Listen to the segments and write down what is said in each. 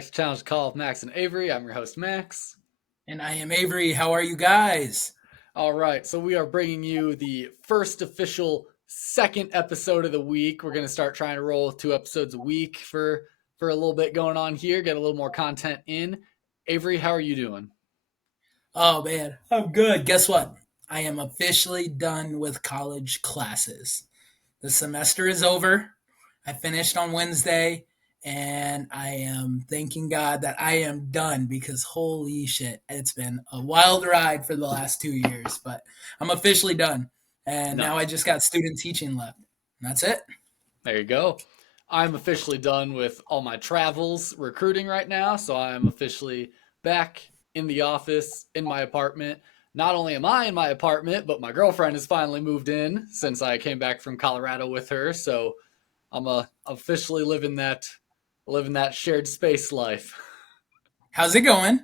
back to Challenge Call of Max and Avery. I'm your host, Max. And I am Avery. How are you guys? All right, so we are bringing you the first official second episode of the week. We're going to start trying to roll 2 episodes a week for a little bit going on here, get a little more content in. Avery, how are you doing? Oh man, I'm good. Guess what? I am officially done with college classes. The semester is over. I finished on Wednesday, and I am thanking God that I am done because holy shit, it's been a wild ride for the last 2 years, but I'm officially done. And now I Nice. just got student teaching left. And that's it. There you go. I'm officially done with all my travels recruiting right now, so I'm officially back in the office in my apartment. Not only am I in my apartment, but my girlfriend has finally moved in since I came back from Colorado with her. So I'm officially living that shared space life. How's it going?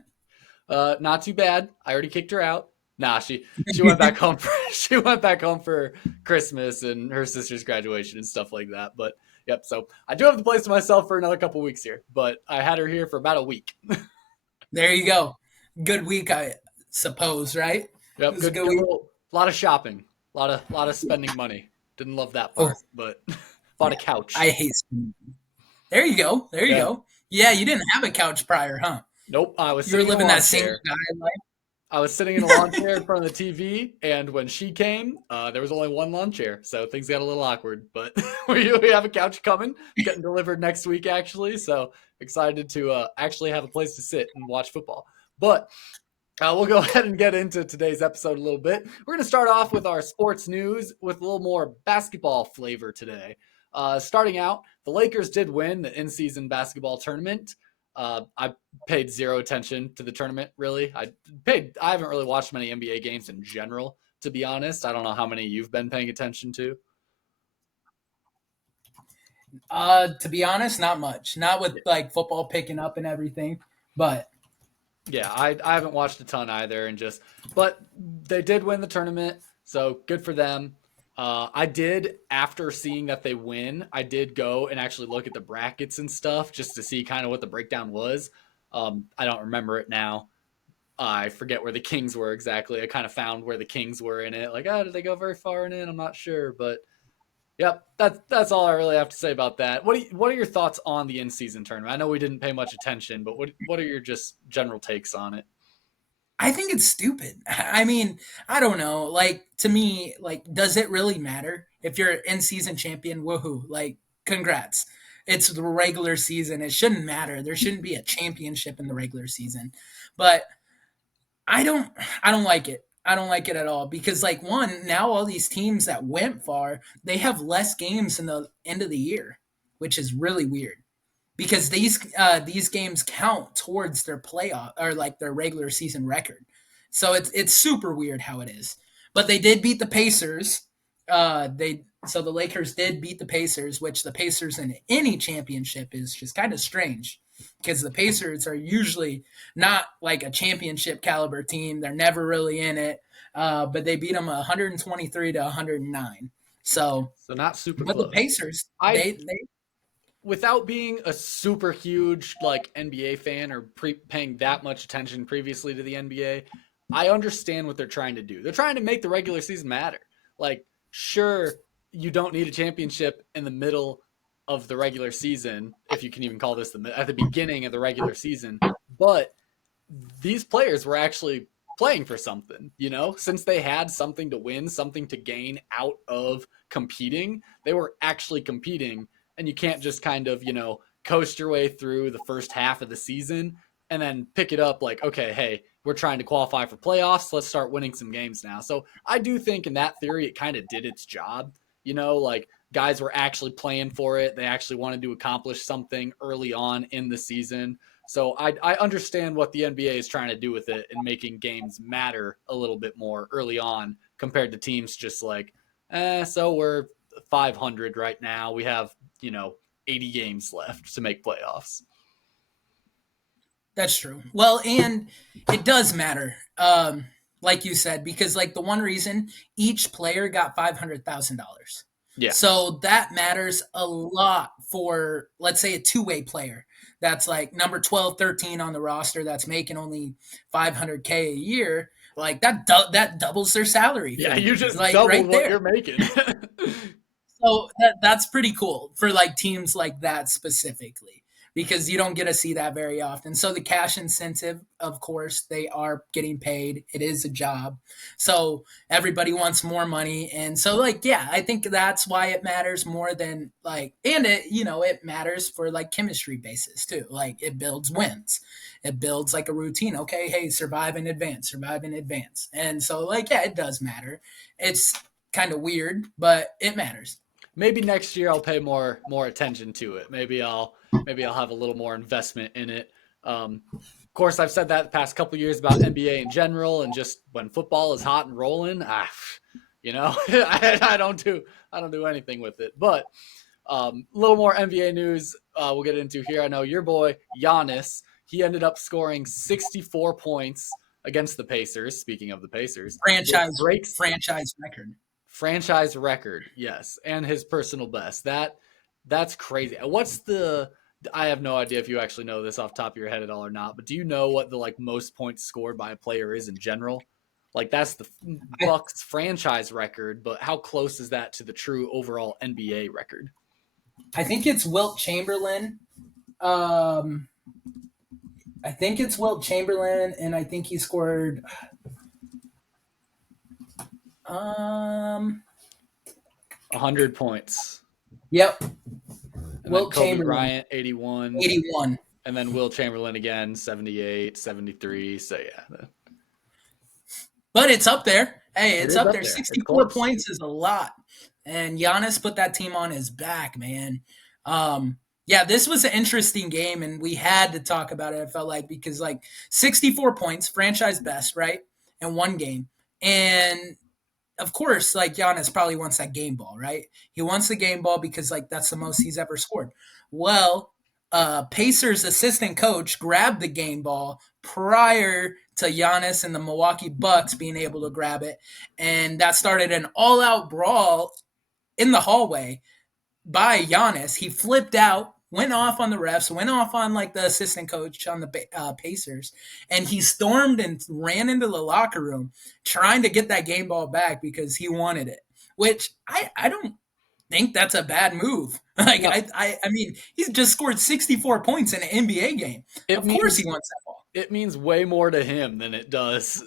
Not too bad. I already kicked her out. Nah, she went back home for she went back home for Christmas and her sister's graduation and stuff like that. But yep, so I do have the place to myself for another couple weeks here. But I had her here for about a week. There you go. Good week, I suppose, right? It Yep, was a good, good good week. little lot of shopping, lot of spending money. Didn't love that Oh, part, but bought a couch. I hate spending. There you go. There you Yeah. go. Yeah, you didn't have a couch prior, huh? Nope. I was You were sitting in a living that lawn single chair. guy life. I was sitting in a lawn chair in front of the TV, and when she came, there was only one lawn chair, so things got a little awkward. But we have a couch coming, getting delivered next week, actually. So excited to actually have a place to sit and watch football. But we'll go ahead and get into today's episode a little bit. We're going to start off with our sports news with a little more basketball flavor today. Starting out, the Lakers did win the in-season basketball tournament. I paid zero attention to the tournament, really. I haven't really watched many NBA games in general, to be honest. I don't know how many you've been paying attention to. To be honest, not much. Not with like football picking up and everything. But Yeah, I haven't watched a ton either, but they did win the tournament, so good for them. I did after seeing that they win, I did go and actually look at the brackets and stuff just to see kind of what the breakdown was. I don't remember it now. I forget where the Kings were exactly. I kind of found where the Kings were in it. Like, did they go very far in it? I'm not sure, but yep, that's all I really have to say about that. What are your thoughts on the in season tournament? I know we didn't pay much attention, but what are your just general takes on it? I think it's stupid. I mean, I don't know. Like to me, like does it really matter if you're an in-season champion? Woohoo! Like congrats. It's the regular season. It shouldn't matter. There shouldn't be a championship in the regular season. But I don't I don't like it. I don't like it at all because like one, now all these teams that went far, they have less games in the end of the year, which is really weird. Because these games count towards their playoff or like their regular season record. So it's super weird how it is. But they did beat the Pacers. The Lakers did beat the Pacers, which the Pacers in any championship is just kind of strange because the Pacers are usually not like a championship caliber team. They're never really in it. But they beat them 123 to 109. So, So not super but the close. Pacers, I they Without being a super huge like NBA fan or paying that much attention previously to the NBA, I understand what they're trying to do. They're trying to make the regular season matter. Like, sure, you don't need a championship in the middle of the regular season, if you can even call this at the beginning of the regular season, but these players were actually playing for something, since they had something to win, something to gain out of competing, they were actually competing. And you can't just kind of, coast your way through the first half of the season and then pick it up like, okay, hey, we're trying to qualify for playoffs. Let's start winning some games now. So I do think in that theory, it kind of did its job. Like guys were actually playing for it. They actually wanted to accomplish something early on in the season. So I understand what the NBA is trying to do with it and making games matter a little bit more early on compared to teams just like, so we're 500 right now. We have, 80 games left to make playoffs. That's true. Well, and it does matter, like you said, because like the one reason each player got $500,000, Yeah. so that matters a lot for let's say a two-way player. that's like number 12, 13 on the roster that's making only 500K a year, like that doubles their salary for Yeah, the you year, just like doubled right what there. you're making. So that's pretty cool for like teams like that specifically because you don't get to see that very often. So the cash incentive, of course, they are getting paid. It is a job. So everybody wants more money. And so like, yeah, I think that's why it matters more than like, and it, it matters for like chemistry basis too. Like it builds wins. It builds like a routine. Okay, hey, survive in advance, survive in advance. And so like, yeah, it does matter. It's kind of weird, but it matters. Maybe next year I'll pay more attention to it. Maybe I'll have a little more investment in it. Of course, I've said that the past couple years about NBA in general, and just when football is hot and rolling, I don't do anything with it. But a little more NBA news we'll get into here. I know your boy Giannis. He ended up scoring 64 points against the Pacers. Speaking of the Pacers, which franchise breaks franchise record. franchise record, yes, and his personal best. That's crazy. What's the? I have no idea if you actually know this off the top of your head at all or not, but do you know what the like most points scored by a player is in general? Like that's the I, Bucks franchise record, but how close is that to the true overall NBA record? I think it's Wilt Chamberlain. Um, I think it's Wilt Chamberlain, and I think he scored. Um, 100 points, yep, and then Wilt Kobe Chamberlain, Bryant 81, 81. and then Will Chamberlain again 78, 73. So yeah, But it's up there. Hey, it it's is up up there. there. It's 64 close. points is a lot. And Giannis put that team on his back, man. Yeah, this was an interesting game, and we had to talk about it, I felt like, because, like, 64 points, franchise best, right? In one game. And of course, like Giannis probably wants that game ball, right? He wants the game ball because like that's the most he's ever scored. Well, Pacers assistant coach grabbed the game ball prior to Giannis and the Milwaukee Bucks being able to grab it, and that started an all-out brawl in the hallway by Giannis. He flipped out, went off on the refs, went off on like the assistant coach on the Pacers, and he stormed and ran into the locker room trying to get that game ball back because he wanted it. Which I don't think that's a bad move. Like No, I mean, he's just scored 64 points in an NBA game. it Of course, he means wants that ball. it means way more to him than it does,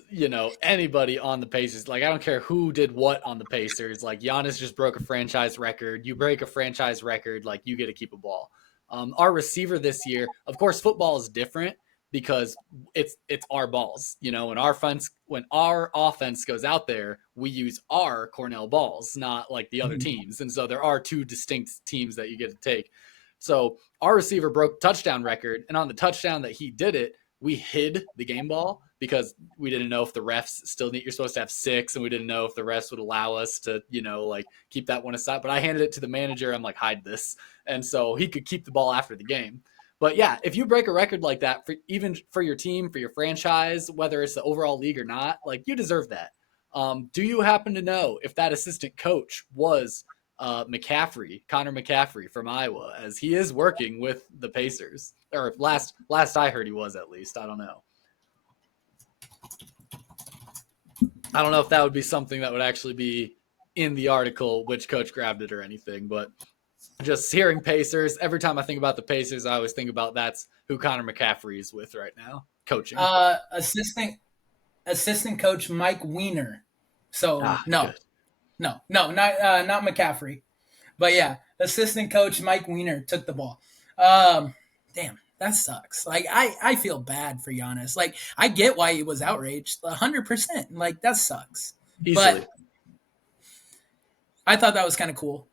anybody on the Pacers. Like, I don't care who did what on the Pacers. Like, Giannis just broke a franchise record. You break a franchise record, like, you get to keep a ball. Our receiver this year, of course, football is different because it's our balls. When our offense goes out there, we use our Cornell balls, not like the other Mhm. teams. And so there are two distinct teams that you get to take. So our receiver broke touchdown record, and on the touchdown that he did it, we hid the game ball because we didn't know if the refs still need, you're supposed to have six, and we didn't know if the refs would allow us to, like keep that one aside. But I handed it to the manager. I'm like, hide this. And so he could keep the ball after the game. But yeah, if you break a record like that, for even for your team, for your franchise, whether it's the overall league or not, like you deserve that. Do you happen to know if that assistant coach was Connor McCaffrey from Iowa, as he is working with the Pacers, or last I heard he was, at least. I don't know. I don't know if that would be something that would actually be in the article, which coach grabbed it or anything, but just hearing Pacers, every time I think about the Pacers, I always think about that's who Connor McCaffrey is with right now, coaching. Assistant coach Mike Weiner. So Ah, no, good. not McCaffrey. But yeah, assistant coach Mike Weiner took the ball. Damn, that sucks. Like I feel bad for Giannis. Like I get why he was outraged, 100%. Like that sucks. But Easily. I thought that was kind of cool.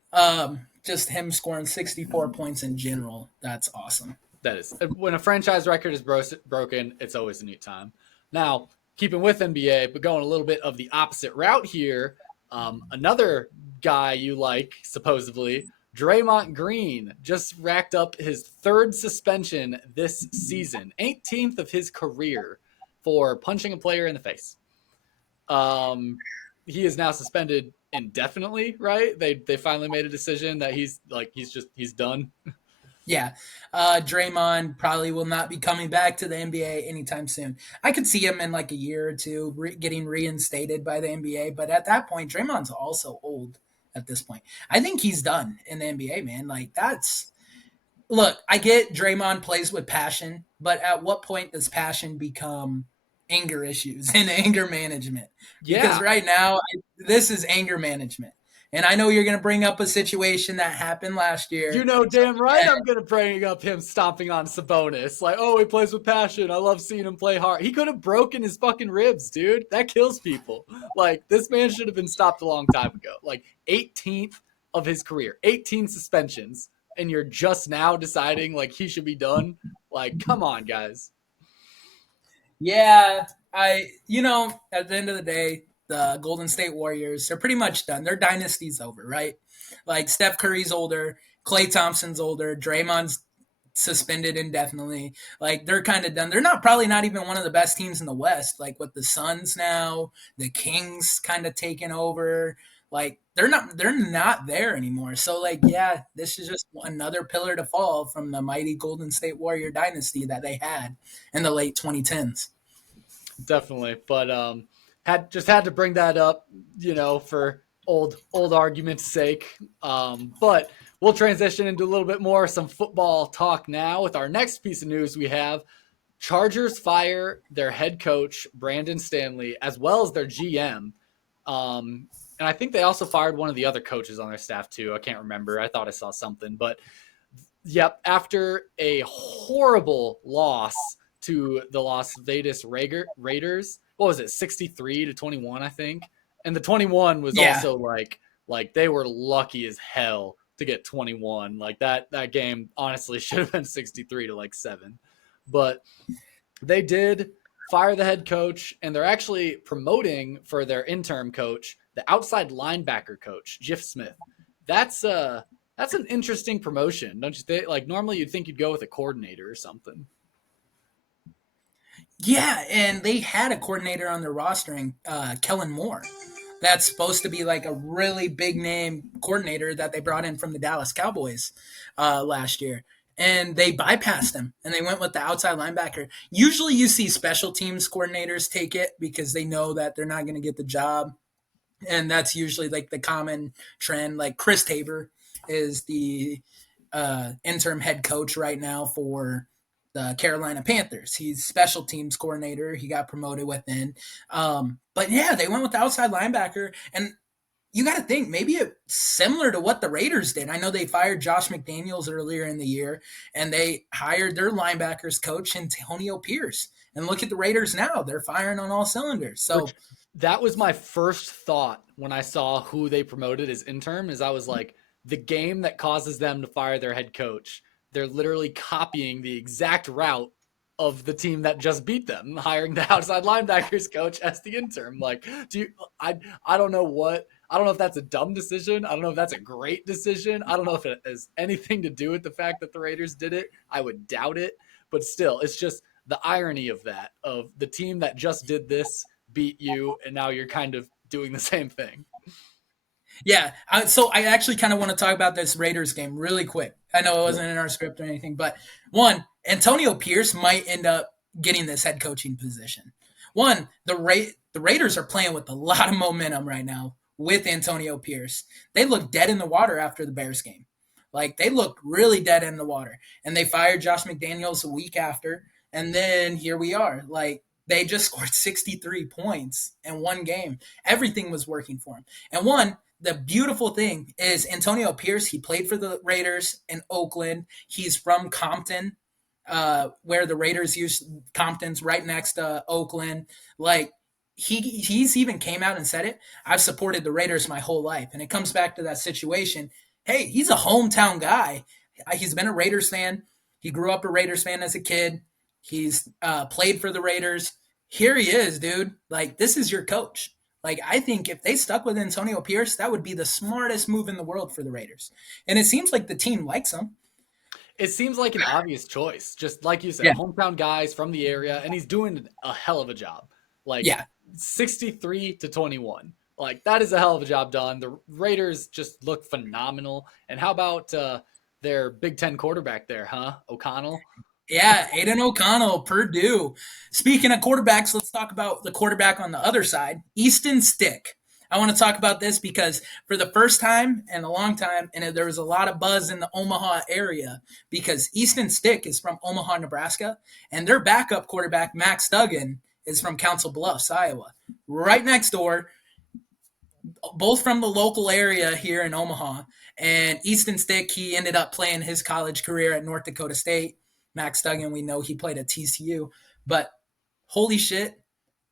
Just him scoring 64 points in general. That's awesome. That is. When a franchise record is broken, it's always a neat time. Now, keeping with NBA, but going a little bit of the opposite route here, another guy you like, supposedly, Draymond Green, just racked up his third suspension this season, 18th of his career, for punching a player in the face. He is now suspended indefinitely, right? They finally made a decision that he's done. Yeah. Draymond probably will not be coming back to the NBA anytime soon. I could see him in like a year or two getting reinstated by the NBA, but at that point, Draymond's also old at this point. I think he's done in the NBA, man. Like, that's. Look, I get Draymond plays with passion, but at what point does passion become anger issues and anger management? Because Yeah. right now, this is anger management. And I know you're going to bring up a situation that happened last You year. know So, damn right I'm gonna bring up him stomping on Sabonis. Like, oh, he plays with passion. I love seeing him play hard. He could have broken his fucking ribs, dude. That kills people. Like, this man should have been stopped a long time ago. Like, 18th of his career, 18 suspensions, and you're just now deciding like he should be done. Like, come on, guys. yeah, at the end of the day, the Golden State Warriors, they're pretty much done. Their dynasty's over, right? Like Steph Curry's older, Klay Thompson's older, Draymond's suspended indefinitely. Like they're kind of done. They're not probably not even one of the best teams in the West. Like with the Suns now, the Kings kind of taking over. Like they're not there anymore. So like yeah, this is just another pillar to fall from the mighty Golden State Warrior dynasty that they had in the late 2010s. Definitely. But had to bring that up, for old argument's sake. But we'll transition into a little bit more some football talk now with our next piece of news. We have Chargers fire their head coach Brandon Stanley as well as their GM. And I think they also fired one of the other coaches on their staff too. I can't remember. I thought I saw something, but yep, after a horrible loss to the Las Vegas Raiders, what was it, 63-21, I think. And the 21 was Yeah, also like they were lucky as hell to get 21. Like that game honestly should have been 63 to like 7. But they did fire the head coach, and they're actually promoting for their interim coach the outside linebacker coach, Jiff Smith. That's an interesting promotion, don't you think? Like normally you'd think you'd go with a coordinator or something. yeah, and they had a coordinator on their rostering, Kellen Moore. That's supposed to be like a really big name coordinator that they brought in from the Dallas Cowboys last year. And they bypassed him and they went with the outside linebacker. Usually you see special teams coordinators take it because they know that they're not going to get the job. And that's usually like the common trend. Like Chris Tabor is the interim head coach right now for the Carolina Panthers. He's special teams coordinator. He got promoted within. But yeah, they went with the outside linebacker. And you got to think maybe it's similar to what the Raiders did. I know they fired Josh McDaniels earlier in the year, and they hired their linebackers coach Antonio Pierce. And look at the Raiders now; they're firing on all cylinders. So Which that was my first thought when I saw who they promoted as interim. Is I was like, the game that causes them to fire their head coach, they're literally copying the exact route of the team that just beat them, hiring the outside linebackers coach as the interim. Like, do you? I don't know what. I don't know if that's a dumb decision. I don't know if that's a great decision. I don't know if it has anything to do with the fact that the Raiders did it. I would doubt it, but still, it's just the irony of that, of the team that just did this beat you, and now you're kind of doing the same thing. yeah, so I actually kind of want to talk about this Raiders game really quick. I know it wasn't in our script or anything, but one, Antonio Pierce might end up getting this head coaching position. One, the Raiders are playing with a lot of momentum right now with Antonio Pierce. They looked dead in the water after the Bears game. Like they looked really dead in the water. And they fired Josh McDaniels a week after. And then here we are. Like they just scored 63 points in one game. Everything was working for him. And one, the beautiful thing is Antonio Pierce, he played for the Raiders in Oakland. He's from Compton, where the Raiders use Compton's right next to Oakland. Like he's even came out and said it. I've supported the Raiders my whole life, and it comes back to that situation. Hey, he's a hometown guy. He's been a Raiders fan. He grew up a Raiders fan as a kid. He's played for the Raiders. Here he is, dude. Like this is your coach. Like I think if they stuck with Antonio Pierce, that would be the smartest move in the world for the Raiders. And it seems like the team likes him. It seems like an obvious choice. Just like you said, Yeah. hometown guys from the area, and he's doing a hell of a job. Like Yeah. 63-21. Like that is a hell of a job done. The Raiders just look phenomenal. And how about their Big Ten quarterback there, huh? O'Connell. Yeah, Aiden O'Connell, Purdue. Speaking of quarterbacks, let's talk about the quarterback on the other side, Easton Stick. I want to talk about this because for the first time in a long time, and there was a lot of buzz in the Omaha area because Easton Stick is from Omaha, Nebraska, and their backup quarterback, Max Duggan, is from Council Bluffs, Iowa. Right next door, both from the local area here in Omaha. And Easton Stick, he ended up playing his college career at North Dakota State. Max Duggan, we know he played at TCU. But holy shit,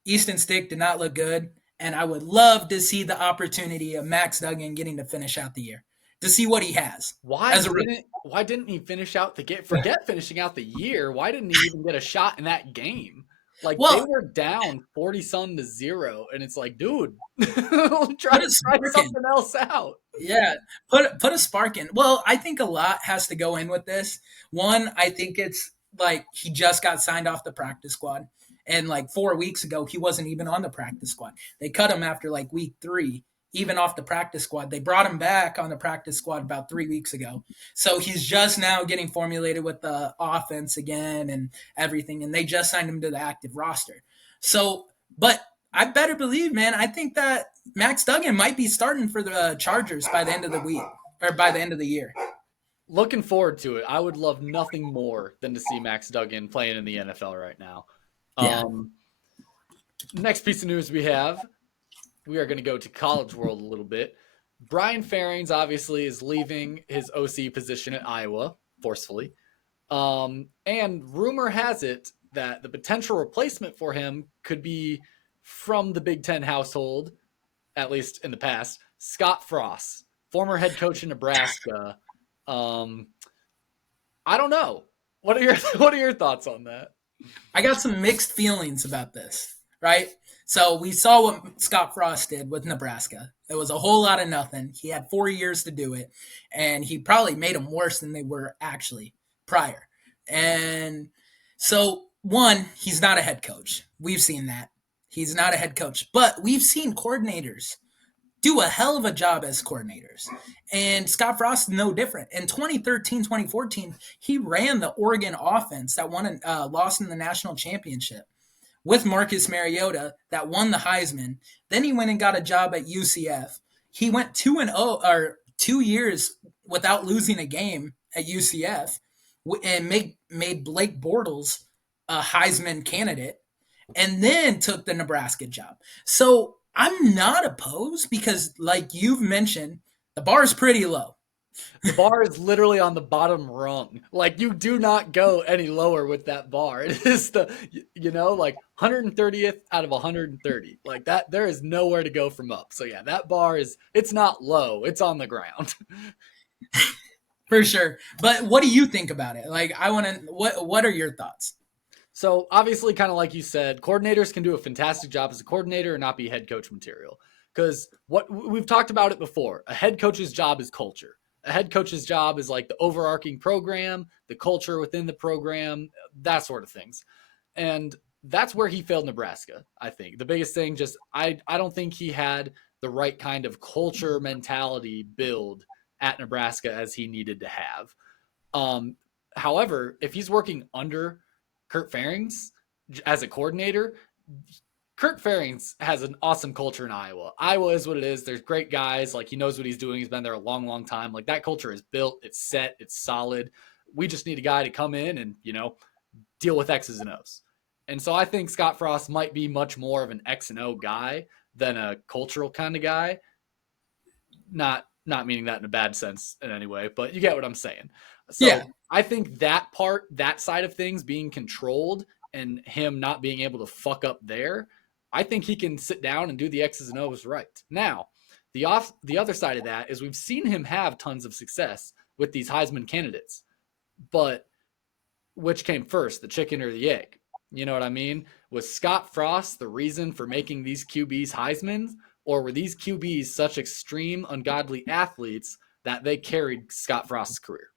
Easton Stick did not look good. And I would love to see the opportunity of Max Duggan getting to finish out the year, to see what he has as a rookie. Why didn't he finish out the game? Forget finishing out the year. Why didn't he even get a shot in that game? Like they Well, were down 40 to 0, and it's like, dude, put try a spark in. something else out. Yeah, put a spark in. Well, I think a lot has to go in with this. One, I think it's like he just got signed off the practice squad, and like 4 weeks ago, he wasn't even on the practice squad. They cut him after like week 3, even off the practice squad. They brought him back on the practice squad about 3 weeks ago, so he's just now getting formulated with the offense again and everything. And they just signed him to the active roster. So, but I better believe, man. I think that Max Duggan might be starting for the Chargers by the end of the week or by the end of the year. Looking forward to it. I would love nothing more than to see Max Duggan playing in the NFL right now. Yeah. Next piece of news we are going to go to college world a little bit. Brian Ferentz obviously is leaving his OC position at Iowa forcefully. And rumor has it that the potential replacement for him could be from the Big Ten household, at least in the past, Scott Frost, former head coach in Nebraska. I don't know. What are your thoughts on that? I got some mixed feelings about this, right? So we saw what Scott Frost did with Nebraska. It was a whole lot of nothing. He had 4 years to do it, and he probably made them worse than they were actually prior. And so, one, he's not a head coach. We've seen that. He's not a head coach. But we've seen coordinators do a hell of a job as coordinators. And Scott Frost is no different. In 2013, 2014, he ran the Oregon offense that lost in the national championship with Marcus Mariota that won the Heisman. Then he went and got a job at UCF. He went 2-0 or 2 years without losing a game at UCF and made Blake Bortles a Heisman candidate and then took the Nebraska job. So I'm not opposed because, like you've mentioned, the bar is pretty low. The bar is literally on the bottom rung. Like you do not go any lower with that bar. It is like 130th out of 130. Like that, there is nowhere to go from up. So yeah, that bar it's not low. It's on the ground. For sure. But what do you think about it? Like, what are your thoughts? So obviously, kind of like you said, coordinators can do a fantastic job as a coordinator and not be head coach material. Because what we've talked about it before, a head coach's job is culture. A head coach's job is like the overarching program, the culture within the program, that sort of things. And that's where he failed Nebraska, I think. The biggest thing, I don't think he had the right kind of culture mentality build at Nebraska as he needed to have. However, if he's working under Kurt Ferentz as a coordinator, Kurt Ferentz has an awesome culture in Iowa. Iowa is what it is. There's great guys. Like he knows what he's doing. He's been there a long, long time. Like that culture is built. It's set. It's solid. We just need a guy to come in and, deal with X's and O's. And so I think Scott Frost might be much more of an X and O guy than a cultural kind of guy. Not meaning that in a bad sense in any way, but you get what I'm saying. So yeah. I think that side of things being controlled and him not being able to fuck up there, I think he can sit down and do the X's and O's right. Now, the other side of that is we've seen him have tons of success with these Heisman candidates, but which came first, the chicken or the egg? You know what I mean? Was Scott Frost the reason for making these QBs Heismans, or were these QBs such extreme, ungodly athletes that they carried Scott Frost's career?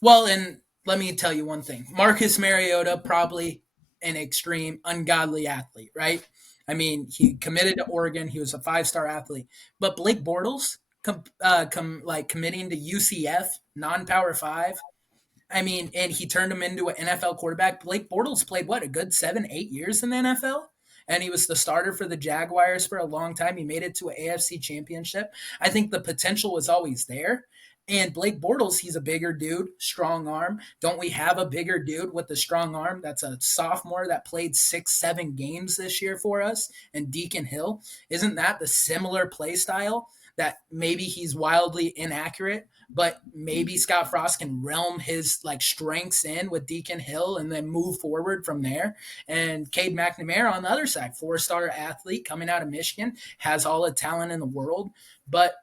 Well, and let me tell you one thing. Marcus Mariota, probably an extreme, ungodly athlete, right? I mean, he committed to Oregon. He was a 5-star athlete. But Blake Bortles committing to UCF, non-power five. I mean, and he turned him into an NFL quarterback. Blake Bortles played what, a good 7, 8 years in the NFL, and he was the starter for the Jaguars for a long time. He made it to an AFC Championship. I think the potential was always there. And Blake Bortles, he's a bigger dude, strong arm. Don't we have a bigger dude with a strong arm that's a sophomore that played 6, 7 games this year for us? And Deacon Hill, isn't that the similar play style? That maybe he's wildly inaccurate, but maybe Scott Frost can realm his like strengths in with Deacon Hill and then move forward from there. And Cade McNamara on the other side, 4-star athlete coming out of Michigan, has all the talent in the world, but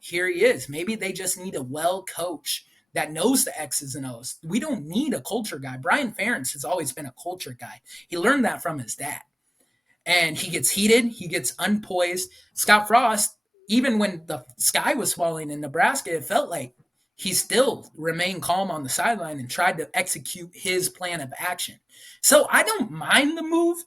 here he is. Maybe they just need a well coach that knows the X's and O's. We don't need a culture guy. Brian Ferentz has always been a culture guy. He learned that from his dad. And he gets heated, he gets unpoised. Scott Frost, even when the sky was falling in Nebraska, it felt like he still remained calm on the sideline and tried to execute his plan of action. So I don't mind the move.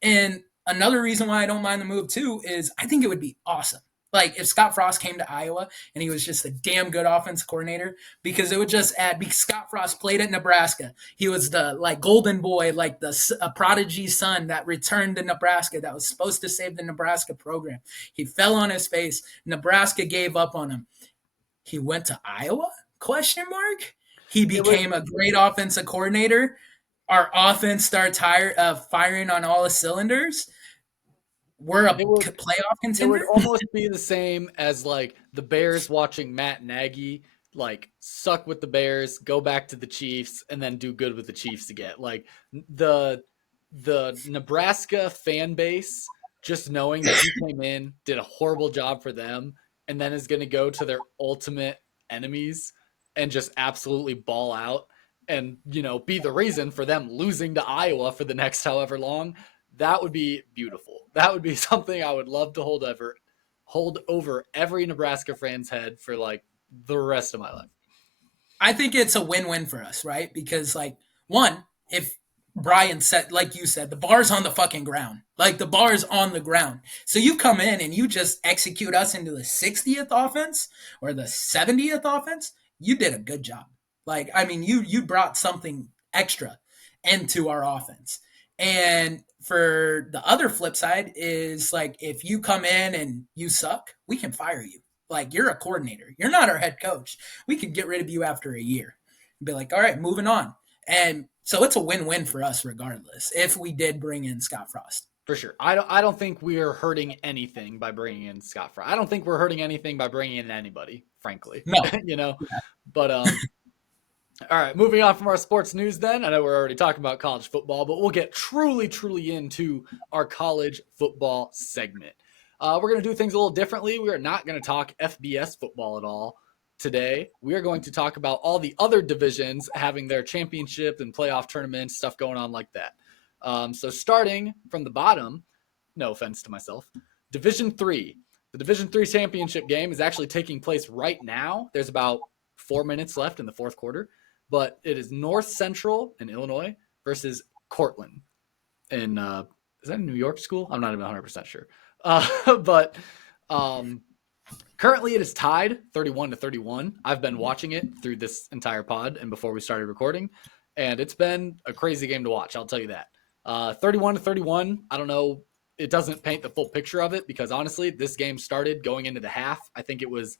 And another reason why I don't mind the move too is I think it would be awesome. Like if Scott Frost came to Iowa and he was just a damn good offense coordinator, because it would just add, because Scott Frost played at Nebraska. He was the like golden boy, like a prodigy son that returned to Nebraska that was supposed to save the Nebraska program. He fell on his face. Nebraska gave up on him. He went to Iowa? Question mark. He became a great offensive coordinator. Our offense starts firing on all the cylinders. We're a playoff contender. It would almost be the same as like the Bears watching Matt Nagy like suck with the Bears, go back to the Chiefs, and then do good with the Chiefs again. Like the Nebraska fan base, just knowing that he came in, did a horrible job for them, and then is going to go to their ultimate enemies and just absolutely ball out and be the reason for them losing to Iowa for the next however long. That would be beautiful. That would be something I would love to hold over every Nebraska fan's head for like the rest of my life. I think it's a win-win for us, right? Because like one, if Brian said, like you said, the bar's on the fucking ground. Like the bar's on the ground. So you come in and you just execute us into the 60th offense or the 70th offense, you did a good job. Like, I mean, you brought something extra into our offense. And for the other flip side is like, if you come in and you suck, we can fire you. Like, you're a coordinator. You're not our head coach. We could get rid of you after a year and be like, all right, moving on. And so it's a win-win for us regardless if we did bring in Scott Frost. For sure. I don't think we are hurting anything by bringing in Scott Frost. I don't think we're hurting anything by bringing in anybody, frankly. No. Yeah. But all right, moving on from our sports news then. I know we're already talking about college football, but we'll get truly into our college football segment. We're going to do things a little differently. We are not going to talk FBS football at all today. We are going to talk about all the other divisions having their championship and playoff tournaments, stuff going on like that. So starting from the bottom, no offense to myself, Division 3. The Division 3 championship game is actually taking place right now. There's about 4 minutes left in the fourth quarter. But it is North Central in Illinois versus Cortland in is that a New York school? I'm not even 100% sure. But currently it is tied 31-31. I've been watching it through this entire pod and before we started recording, and it's been a crazy game to watch. I'll tell you that. 31-31. I don't know. It doesn't paint the full picture of it because honestly, this game started going into the half. I think it was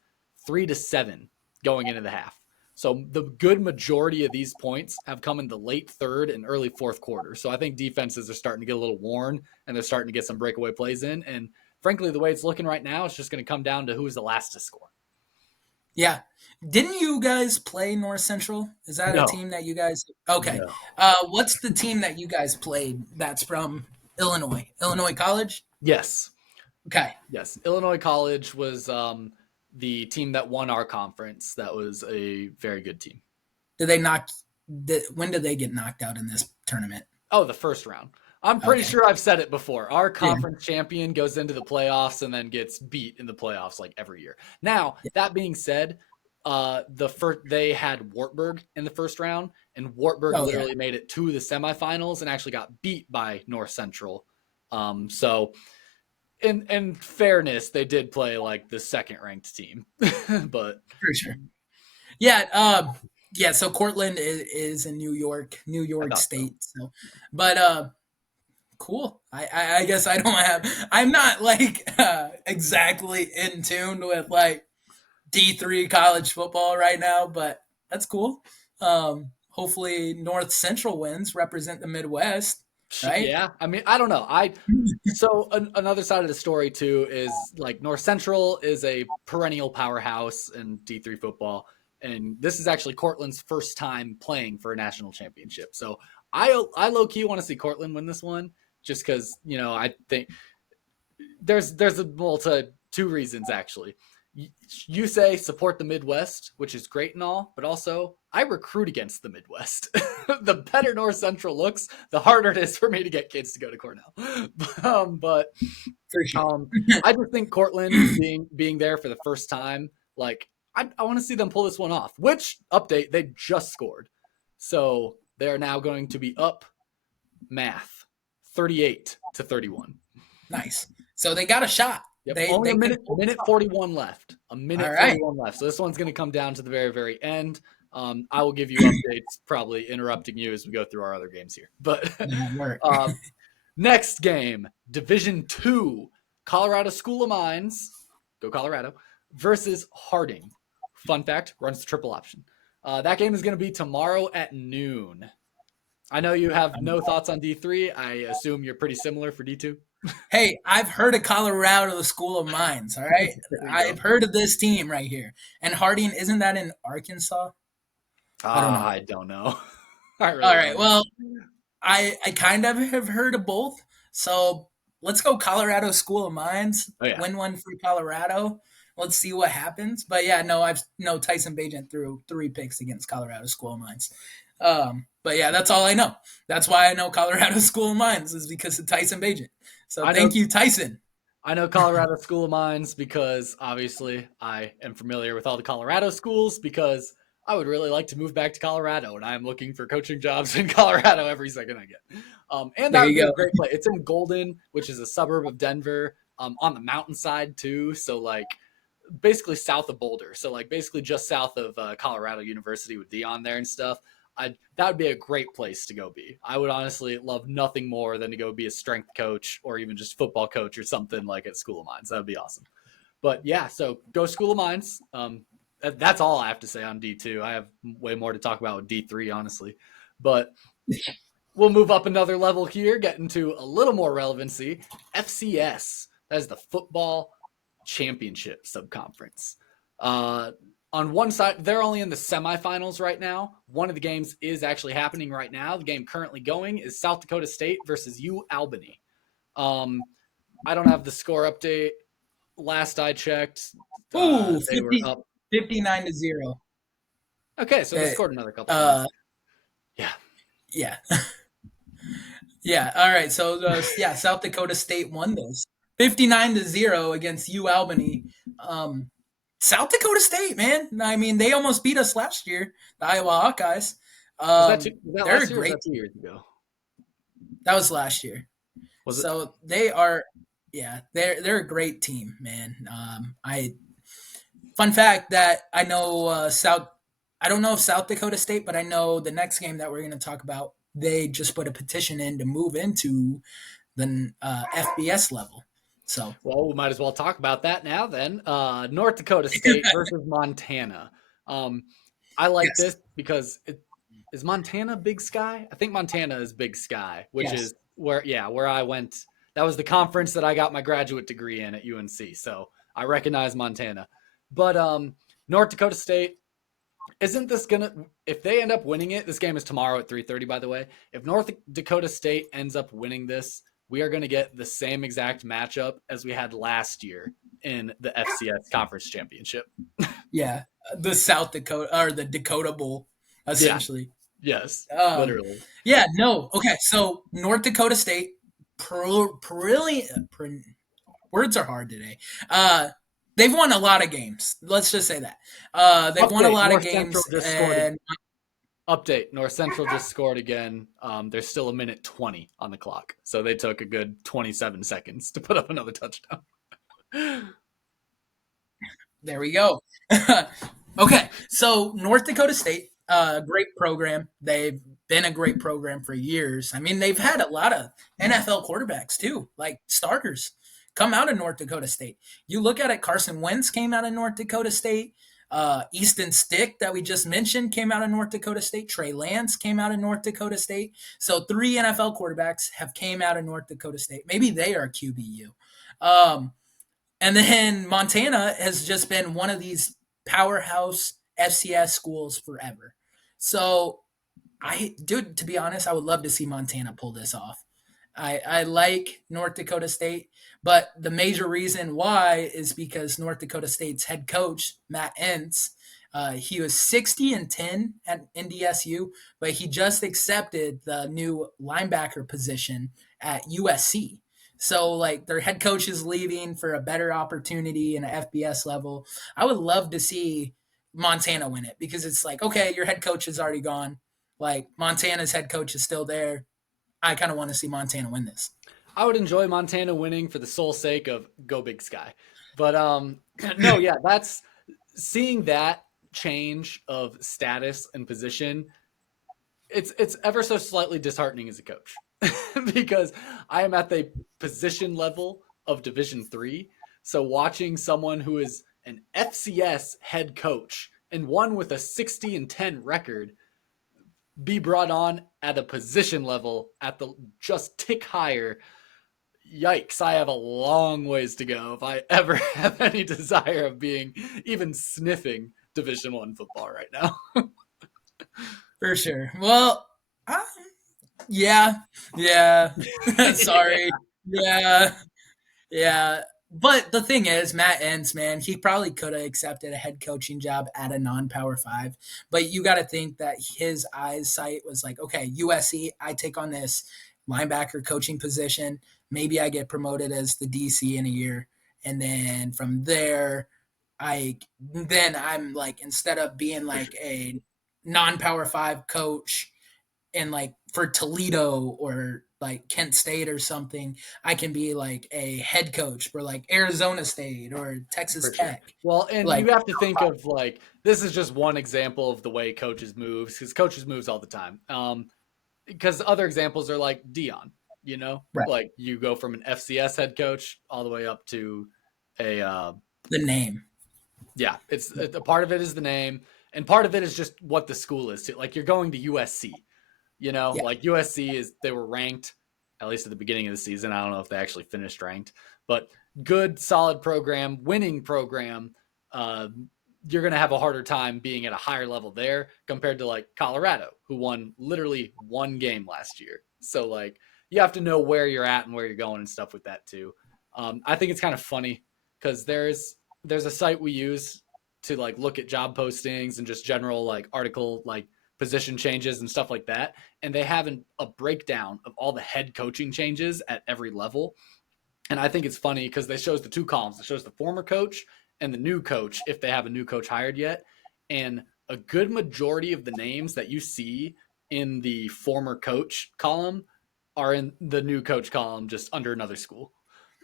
3-7 going into the half. So the good majority of these points have come in the late third and early fourth quarter. So I think defenses are starting to get a little worn and they're starting to get some breakaway plays in. And frankly, the way it's looking right now, it's just going to come down to who's the last to score. Yeah. Didn't you guys play North Central? Is that a team that you guys – okay. No. What's the team that you guys played that's from Illinois? Illinois College? Yes. Okay. Yes. Illinois College was the team that won our conference. That was a very good team. When did they get knocked out in this tournament? Oh, the first round. I'm pretty sure I've said it before. Our conference champion goes into the playoffs and then gets beat in the playoffs like every year. Now, that being said, they had Wartburg in the first round, and Wartburg literally made it to the semifinals and actually got beat by North Central. So in fairness, they did play like the second ranked team, but For sure. Yeah, yeah. So Cortland is in New I York thought so. State. So, but cool. I guess I don't have. I'm not like exactly in tune with like D3 college football right now, but that's cool. Hopefully North Central wins, represent the Midwest, right? Yeah, I mean, I don't know. Another side of the story too is like North Central is a perennial powerhouse in D3 football, and this is actually Cortland's first time playing for a national championship. So I low key want to see Cortland win this one, just because I think there's a two reasons actually. You say support the Midwest, which is great and all, but also I recruit against the Midwest. The better North Central looks, the harder it is for me to get kids to go to Cornell. But For sure. I just think Cortland being there for the first time, like I want to see them pull this one off. Which update they just scored, so they are now going to be up math 38-31. Nice. So they got a shot. Yep, only They a could minute 41 left. A All minute right. 41 left. So this one's going to come down to the very, very end. I will give you updates, probably interrupting you as we go through our other games here. But That'll work. next game, Division Two, Colorado School of Mines, go Colorado, versus Harding. Fun fact, runs the triple option. That game is going to be tomorrow at noon. I know you have no thoughts on D3. I assume you're pretty similar for D2. Hey, I've heard of Colorado, the School of Mines. All right, There you I've go. heard of this team right here. And Harding, isn't that in Arkansas? I don't know. I don't know. I All really right. don't know. Well, I kind of have heard of both. So let's go Colorado School of Mines. Oh yeah. Win one for Colorado. Let's see what happens. But yeah, no, I've no Tyson Bagent threw 3 picks against Colorado School of Mines. But yeah, that's all I know. That's why I know Colorado School of Mines is because of Tyson Bagent. So I know thank you, Tyson. I know Colorado School of Mines because obviously I am familiar with all the Colorado schools because I would really like to move back to Colorado and I'm looking for coaching jobs in Colorado every second I get. And There that would you be a go. great play. It's in Golden, which is a suburb of Denver, on the mountainside too. So like basically south of Boulder. So like basically just south of Colorado University with Dion there and stuff. That would be a great place to go be. I would honestly love nothing more than to go be a strength coach or even just football coach or something like at School of Mines. That would be awesome. But yeah, so go School of Mines. That's all I have to say on D2. I have way more to talk about with D3, honestly. But we'll move up another level here, get into a little more relevancy. FCS, that is the Football Championship Subconference. On one side, they're only in the semifinals right now. One of the games is actually happening right now. The game currently going is South Dakota State versus U Albany. I don't have the score update. Last I checked, Ooh, they were 50, up. 59 to 0. Okay, so they Uh, scored another couple uh, times. Yeah. yeah. Yeah. All right. So yeah, South Dakota State won this 59 to 0 against U Albany. Um, South Dakota State, man. I mean, they almost beat us last year, the Iowa Hawkeyes. Was that They're a last year or was great that team. 2 years ago? That was last year. Was it? So they are, yeah, they're a great team, man. I fun fact that I know South. I don't know if South Dakota State, but I know the next game that we're going to talk about. They just put a petition in to move into the FBS level. So Well, we might as well talk about that now then. North Dakota State versus Montana. I like yes, this because is Montana Big Sky? I think Montana is Big Sky, which yes, is where I went. That was the conference that I got my graduate degree in at UNC. So I recognize Montana. But North Dakota State, isn't this gonna if they end up winning it, this game is tomorrow at 3:30, by the way. If North Dakota State ends up winning this, we are gonna get the same exact matchup as we had last year in the FCS conference championship. yeah, the South Dakota or the Dakota Bowl, Yeah, essentially. yes, Um, literally. yeah, no, okay. So North Dakota State, brilliant. Words are hard today. They've won a lot of games. Let's just say that. They've won a Update, lot of North Central games, just scored and Update: North Central just scored again. There's still a minute 20 on the clock, so they took a good 27 seconds to put up another touchdown. There we go. Okay, so North Dakota State, great program. They've been a great program for years. I mean, they've had a lot of NFL quarterbacks too, like starters, come out of North Dakota State. You look at it, Carson Wentz came out of North Dakota State. Easton Stick, that we just mentioned, came out of North Dakota State. Trey Lance came out of North Dakota State. So 3 NFL quarterbacks have came out of North Dakota State. Maybe they are QBU. Um, and then Montana has just been one of these powerhouse FCS schools forever. So dude, to be honest, I would love to see Montana pull this off. I like North Dakota State, but the major reason why is because North Dakota State's head coach, Matt Entz, he was 60-10 at NDSU, but he just accepted the new linebacker position at USC. So, like, their head coach is leaving for a better opportunity in an FBS level. I would love to see Montana win it because it's like, okay, your head coach is already gone. Like, Montana's head coach is still there. I kind of want to see Montana win this. I would enjoy Montana winning for the sole sake of go Big Sky. But no, yeah, that's seeing that change of status and position. It's ever so slightly disheartening as a coach because I am at the position level of Division 3. So watching someone who is an FCS head coach and one with a 60-10 record be brought on at a position level at the just tick higher. Yikes, I have a long ways to go if I ever have any desire of being even sniffing Division 1 football right now. For sure. Well, uh, yeah, yeah. Sorry. Yeah, yeah. But the thing is, Matt Entz, man, he probably could have accepted a head coaching job at a non-power five. But you got to think that his eyesight was like, okay, USC, I take on this linebacker coaching position. Maybe I get promoted as the DC in a year. And then from there, I'm like, instead of being like a non-power five coach and like for Toledo or like Kent State or something, I can be like a head coach for like Arizona State or Texas For sure. Tech. Well, and you Like, have to think of like this is just one example of the way coaches moves because coaches moves all the time. Because other examples are like Dion, right, like you go from an FCS head coach all the way up to a the name. yeah. It's a part of it is the name, and part of it is just what the school is too. Like you're going to USC, Yeah, like USC is they were ranked at least at the beginning of the season. I don't know if they actually finished ranked, but good, solid program, winning program. Uh, you're going to have a harder time being at a higher level there compared to like Colorado, who won literally one game last year. So like you have to know where you're at and where you're going and stuff with that too. I think it's kind of funny because there's a site we use to like look at job postings and just general like article like position changes and stuff like that, and they have a breakdown of all the head coaching changes at every level. And I think it's funny because they shows the two columns. It shows the former coach and the new coach if they have a new coach hired yet. And a good majority of the names that you see in the former coach column are in the new coach column just under another school.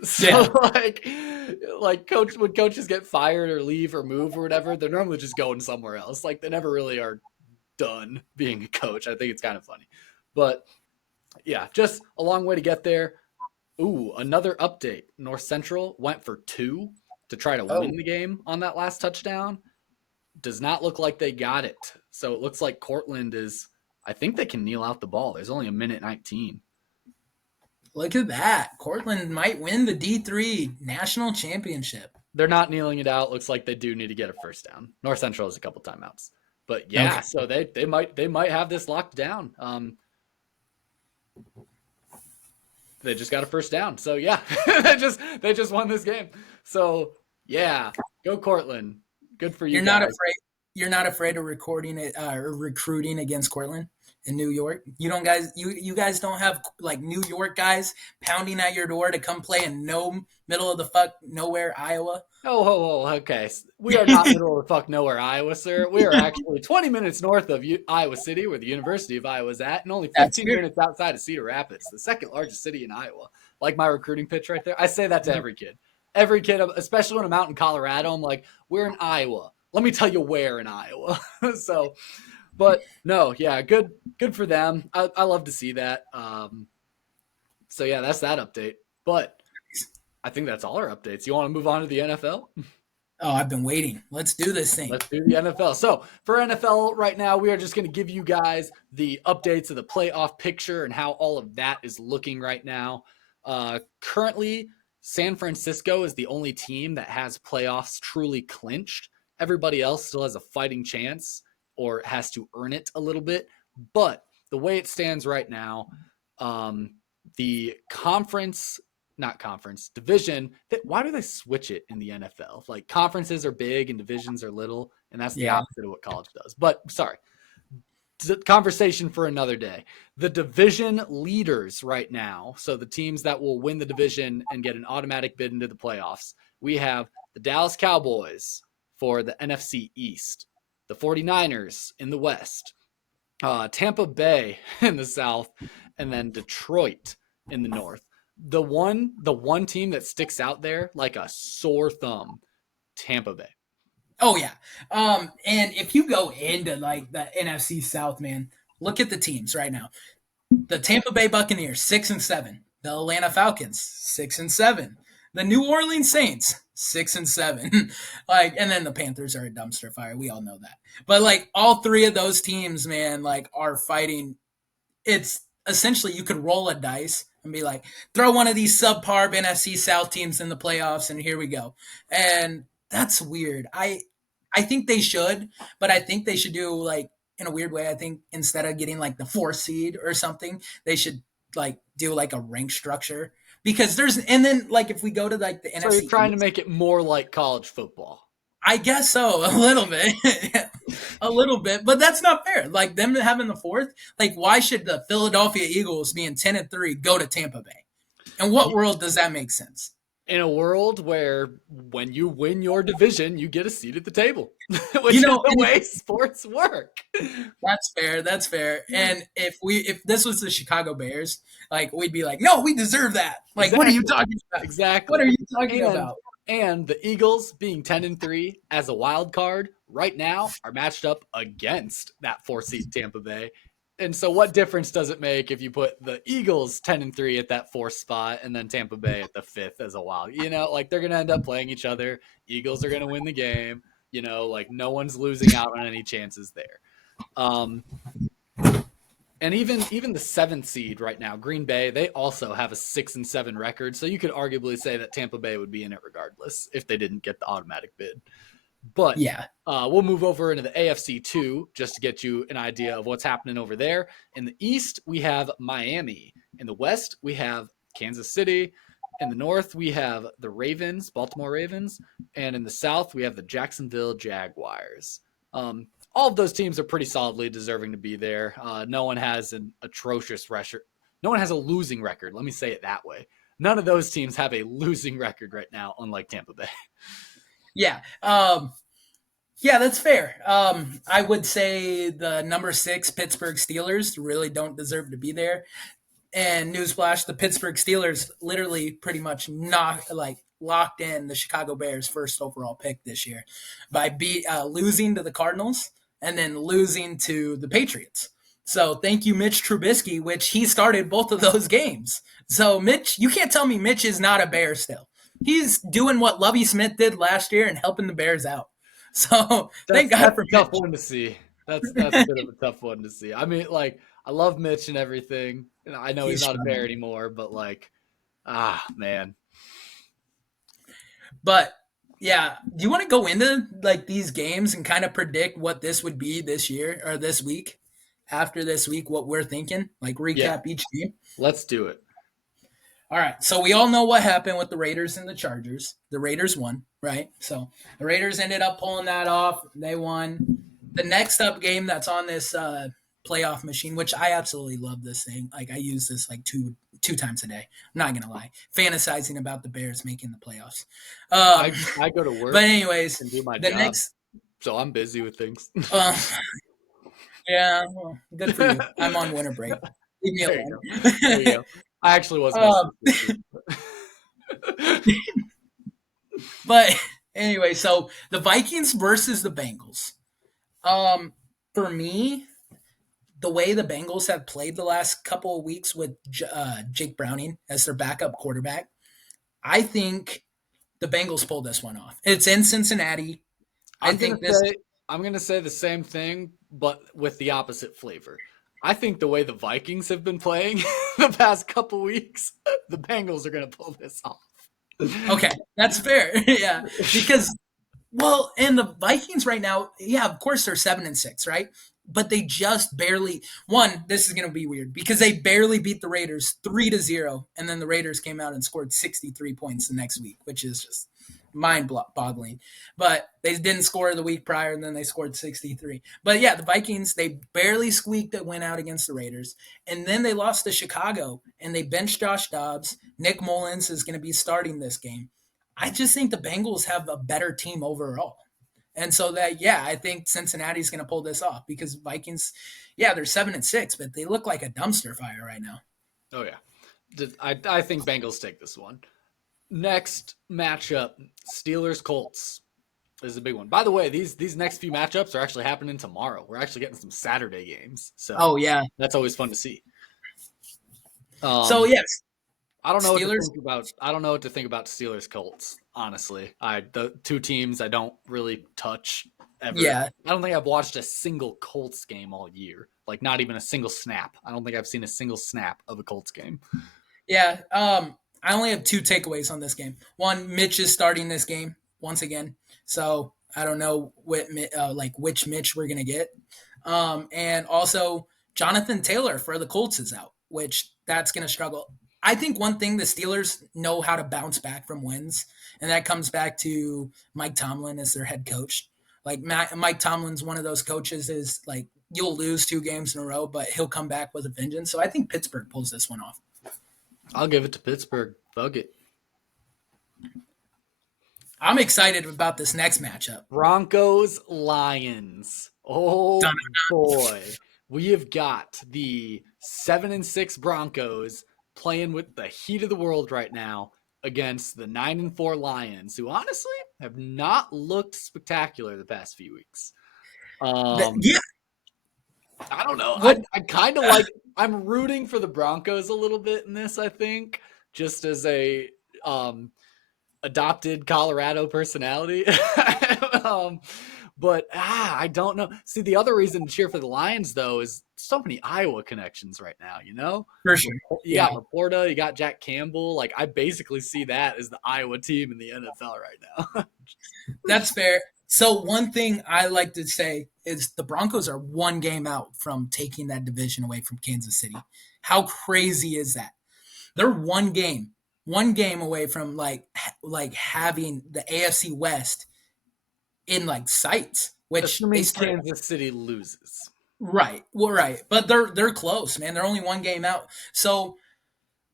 So yeah, like coach when coaches get fired or leave or move or whatever, they're normally just going somewhere else. Like they never really are done being a coach. I think it's kind of funny. But yeah, just a long way to get there. Ooh, another update. North Central went for 2 to try to oh, win the game on that last touchdown. Does not look like they got it. So it looks like Cortland is, I think they can kneel out the ball. There's only a minute 19. look at that. Cortland might win the D3 national championship. They're not kneeling it out. Looks like they do need to get a first down. North Central has a couple timeouts. But yeah, Okay. so they might have this locked down. They just got a first down. So yeah, they just won this game. So yeah, go Cortland. Good for you You're not guys. afraid. you're not afraid of recording it or recruiting against Cortland in New York. You don't guys you guys don't have like New York guys pounding at your door to come play in no middle of the fuck nowhere Iowa. Oh, okay. We are not middle of the fuck nowhere, Iowa, sir. We are actually 20 minutes north of Iowa City, where the University of Iowa is at, and only That's 15 weird. minutes outside of Cedar Rapids, the second largest city in Iowa. Like my recruiting pitch right there. I say that to every kid. Every kid, especially when I'm out in Colorado, I'm like, we're in Iowa. Let me tell you where in Iowa. So, but no, yeah, good for them. I love to see that. So yeah, that's that update. But I think that's all our updates. You want to move on to the NFL? Oh, I've been waiting. Let's do this thing. Let's do the NFL. So for NFL right now, we are just going to give you guys the updates of the playoff picture and how all of that is looking right now. Currently, San Francisco is the only team that has playoffs truly clinched. Everybody else still has a fighting chance or has to earn it a little bit. But the way it stands right now, the conference not conference, division. Why do they switch it in the NFL? Like conferences are big and divisions are little, and that's the Yeah. opposite of what college does. But sorry, conversation for another day. The division leaders right now, so the teams that will win the division and get an automatic bid into the playoffs, we have the Dallas Cowboys for the NFC East, the 49ers in the West, Tampa Bay in the South, and then Detroit in the North. The one team that sticks out there like a sore thumb, Tampa Bay. Oh yeah. And if you go into like the NFC South, man, look at the teams right now. The Tampa Bay Buccaneers, 6-7. The Atlanta Falcons, 6-7. The New Orleans Saints, 6-7. Like, and then the Panthers are a dumpster fire. We all know that. But like all three of those teams, man, like are fighting. It's essentially you could roll a dice and be like, throw one of these subpar NFC South teams in the playoffs, and here we go. And that's weird. I think they should, but I think they should do like in a weird way. I think instead of getting like the 4th seed or something, they should like do like a rank structure because there's and then like if we go to like the So NFC you're trying to East, make it more like college football. I guess so, a little bit. A little bit, but that's not fair. Like them having the 4th, like why should the Philadelphia Eagles being 10-3 go to Tampa Bay? In what world does that make sense? In a world where when you win your division, you get a seat at the table, which You is know, the way sports work. that's fair. That's fair. And if this was the Chicago Bears, like we'd be like, no, we deserve that. Like, Exactly. what are you talking about? What Exactly. are you talking And about? and the Eagles being 10-3 as a wild card right now are matched up against that 4 seed Tampa Bay. And so what difference does it make if you put the Eagles 10-3 at that 4th spot and then Tampa Bay at the 5th as a wild? Like they're going to end up playing each other. Eagles are going to win the game. Like no one's losing out on any chances there. And even the 7th seed right now, Green Bay, they also have a 6-7 record. So you could arguably say that Tampa Bay would be in it regardless if they didn't get the automatic bid. But Yeah. we'll move over into the AFC 2 just to get you an idea of what's happening over there. In the East, we have Miami. In the West, we have Kansas City. In the North, we have the Ravens, Baltimore Ravens. And in the South, we have the Jacksonville Jaguars. All of those teams are pretty solidly deserving to be there. No one has an atrocious record. No one has a losing record. Let me say it that way. None of those teams have a losing record right now, unlike Tampa Bay. Yeah. Yeah, that's fair. I would say the number 6 Pittsburgh Steelers really don't deserve to be there. And newsflash, the Pittsburgh Steelers literally pretty much locked in the Chicago Bears' first overall pick this year by losing to the Cardinals and then losing to the Patriots. So thank you, Mitch Trubisky, which he started both of those games. So Mitch, you can't tell me Mitch is not a Bear still. He's doing what Lovie Smith did last year and helping the Bears out. So thank God for a tough Mitch. one to see. That's a bit of a tough one to see. I mean, like, I love Mitch and everything. And I know he's not a Bear anymore, but like, man. But yeah, do you want to go into like these games and kind of predict what this would be this year or this week? After this week, what we're thinking, like recap each game. Let's do it. All right. So we all know what happened with the Raiders and the Chargers. The Raiders won, right? So the Raiders ended up pulling that off. They won. The next up game that's on this playoff machine, which I absolutely love this thing. Like I use this like two times a day. I'm not gonna lie, fantasizing about the Bears making the playoffs. Um, I go to but work anyways, and do my the job, next, so I'm busy with things. uh, yeah, well, good for you. I'm on winter break. Leave me There you go. There you alone. go. I actually was mostly um, sleeping. but anyway, so the Vikings versus the Bengals. Um, for me, the way the Bengals have played the last couple of weeks with Jake Browning as their backup quarterback, I think the Bengals pull this one off. It's in Cincinnati. I I'm gonna think this. say I'm gonna say the same thing, but with the opposite flavor. I think the way the Vikings have been playing the past couple weeks, the Bengals are gonna pull this off. Okay, that's fair. Yeah, because well, and the Vikings right now, yeah, of course they're 7-6, right? But they just barely one. This is going to be weird because they barely beat the Raiders 3-0, and then the Raiders came out and scored 63 points the next week, which is just mind-boggling. But they didn't score the week prior, and then they scored 63. But yeah, the Vikings they barely squeaked it, went out against the Raiders, and then they lost to Chicago, and they benched Josh Dobbs. Nick Mullins is going to be starting this game. I just think the Bengals have a better team overall. And so that, yeah, I think Cincinnati's going to pull this off because Vikings, yeah, they're 7-6, but they look like a dumpster fire right now. Oh yeah, I think Bengals take this one. Next matchup, Steelers Colts is a big one. By the way, these next few matchups are actually happening tomorrow. We're actually getting some Saturday games, so Oh yeah. that's always fun to see. So Um, yes, I don't know what to Steelers. think about. I don't know what to think about Steelers Colts. Honestly, the two teams I don't really touch ever. Yeah, I don't think I've watched a single Colts game all year. Like not even a single snap. I don't think I've seen a single snap of a Colts game. yeah. I only have two takeaways on this game. One, Mitch is starting this game once again, so I don't know what like which Mitch we're gonna get. And also Jonathan Taylor for the Colts is out, which that's gonna struggle. I think one thing the Steelers know how to bounce back from wins, and that comes back to Mike Tomlin as their head coach. Like Mike Tomlin's one of those coaches is like you'll lose two games in a row, but he'll come back with a vengeance. So I think Pittsburgh pulls this one off. I'll give it to Pittsburgh. Fuck it. I'm excited about this next matchup. Broncos Lions. Oh Done. boy. We have got the 7-6 Broncos playing with the heat of the world right now against the 9-4 Lions, who honestly have not looked spectacular the past few weeks. Yeah. I don't know. What? I kind of like I'm rooting for the Broncos a little bit in this, I think, just as a adopted Colorado personality. um, but I don't know. See, the other reason to cheer for the Lions though is so many Iowa connections right now. You know, For sure. you Yeah, got Laporta, you got Jack Campbell. Like I basically see that as the Iowa team in the NFL right now. that's fair. So one thing I like to say is the Broncos are one game out from taking that division away from Kansas City. How crazy is that? They're one game away from like having the AFC West in like sights, which they Assuming started. Kansas City loses. Right. Well, right. But they're close, man. They're only one game out. So,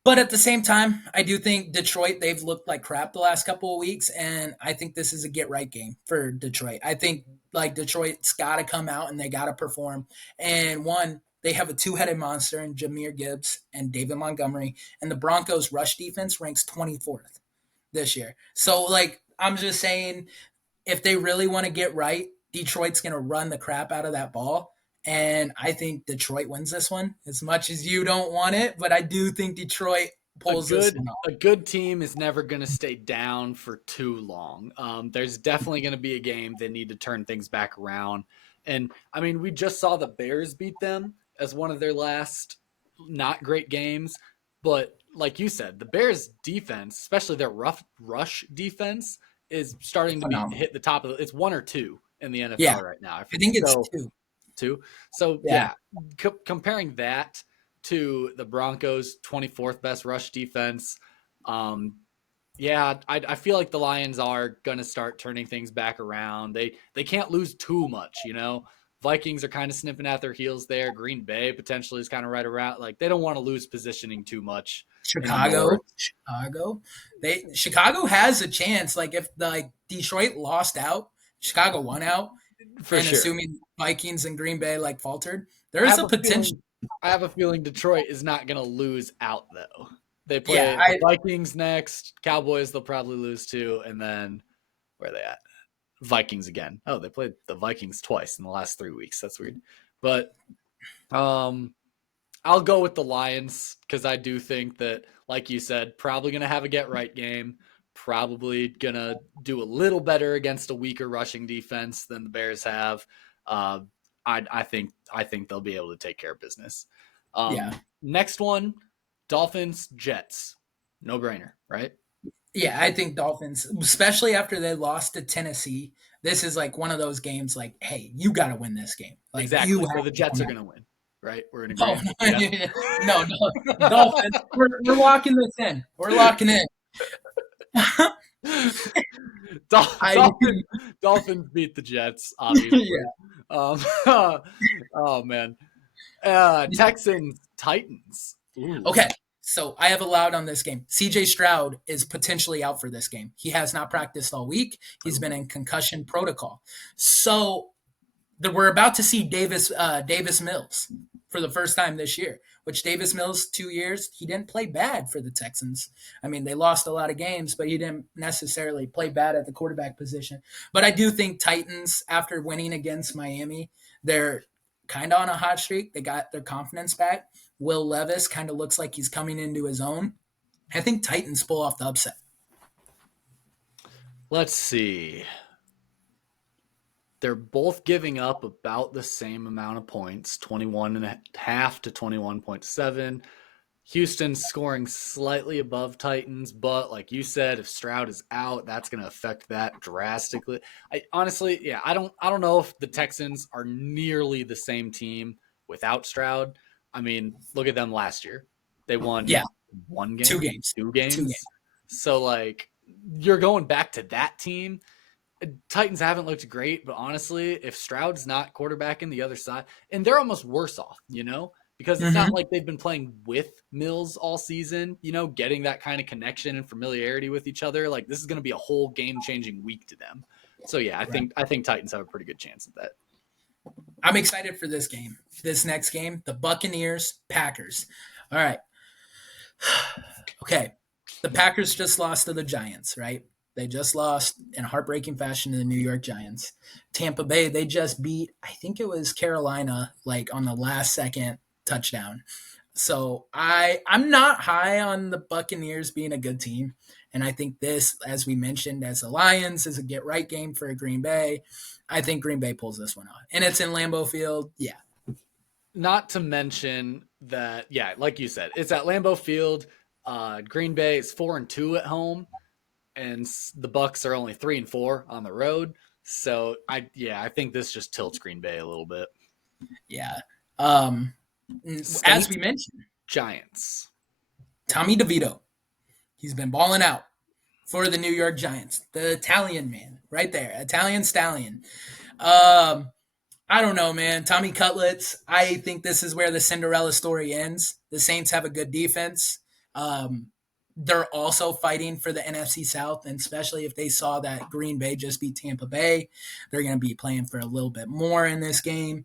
but at the same time, I do think Detroit, they've looked like crap the last couple of weeks, and I think this is a get right game for Detroit. I think like Detroit's got to come out and they got to perform. And one, they have a two-headed monster in Jameer Gibbs and David Montgomery, and the Broncos rush defense ranks 24th this year. So like I'm just saying if they really want to get right, Detroit's going to run the crap out of that ball. And I think Detroit wins this one as much as you don't want it. But I do think Detroit a pulls this good one off. a good team is never going to stay down for too long. There's definitely going to be a game they need to turn things back around. And I mean, we just saw the Bears beat them as one of their last not great games. But like you said, the Bears defense, especially their rough rush defense, is starting to be Phenomenal. hit the top of it's one or two in the Yeah, NFL right now. I I forget. think it's So two. too. So Yeah, yeah, comparing that to the Broncos' 24th best rush defense, um, yeah, I feel like the Lions are gonna start turning things back around. They can't lose too much, you know. Vikings are kind of sniffing at their heels there. Green Bay potentially is kind of right around. Like they don't want to lose positioning too much in the Chicago, north. Chicago has a chance. Like if Detroit lost out, Chicago won out, For and sure. assuming Vikings and Green Bay like faltered, there I is have a a potential. feeling I have a feeling Detroit is not going to lose out though. They Yeah, play the Vikings next, Cowboys they'll probably lose to, and then where are they at? Vikings again. Oh, they played the Vikings twice in the last 3 weeks. That's weird. But um I'll go with the Lions because I do think that, like you said, probably going to have a get right game. Probably going to do a little better against a weaker rushing defense than the Bears have. Uh, I think they'll be able to take care of business. yeah, Next one, Dolphins Jets, no brainer, right? yeah. I think Dolphins, especially after they lost to Tennessee, this is like one of those games. Like, hey, you got to win this game. Like you Exactly. So have the to Jets are win. going to win, right? We're in Oh agreement with the no, no, Jets. Dolphins. We're locking this in. We're locking in. I Dolphins, Dolphins beat the Jets, obviously. yeah. Oh man, Texans, Titans. Ooh, Okay, so I have allowed on this game. CJ Stroud is potentially out for this game. He has not practiced all week. He's been ooh. in concussion protocol. So we're about to see Davis Mills for the first time this year. Which Davis Mills, 2 years, he didn't play bad for the Texans. I mean, they lost a lot of games, but he didn't necessarily play bad at the quarterback position. But I do think Titans, after winning against Miami, they're kind of on a hot streak. They got their confidence back. Will Levis kind of looks like he's coming into his own. I think Titans pull off the upset. Let's see. They're both giving up about the same amount of points, 21 and a half to 21.7. Houston's scoring slightly above Titans, but like you said, if Stroud is out, that's going to affect that drastically. I honestly, yeah, I don't know if the Texans are nearly the same team without Stroud. I mean, look at them last year. They Yeah, won one two game, games. two Two games. games. So like you're going back to that team. Titans haven't looked great, but honestly, if Stroud's not quarterbacking the other side, and they're almost worse off, because it's not Mm-hmm. like they've been playing with Mills all season, getting that kind of connection and familiarity with each other. Like this is going to be a whole game-changing week to them. So yeah, I Right. think I think Titans have a pretty good chance at that. I'm excited for this game. This next game, the Buccaneers, Packers. All right. Okay. The Packers just lost to the Giants, right? They just lost in heartbreaking fashion to the New York Giants. Tampa Bay, they just beat, I think it was Carolina, like on the last second touchdown. So I'm not high on the Buccaneers being a good team. And I think this, as we mentioned, as the Lions, is a get right game for Green Bay. I think Green Bay pulls this one off. And it's in Lambeau Field. Yeah. Not to mention that, yeah, like you said, it's at Lambeau Field. Green Bay is 4-2 at home, and the Bucks are only 3-4 on the road. So I think this just tilts Green Bay a little bit. Yeah. Um, as Saints we mentioned, Giants. Tommy DeVito, he's been balling out for the New York Giants. The Italian man, right there, Italian stallion. Um, I don't know, man. Tommy Cutlets. I think this is where the Cinderella story ends. The Saints have a good defense. Um, they're also fighting for the NFC South, and especially if they saw that Green Bay just beat Tampa Bay, they're going to be playing for a little bit more in this game.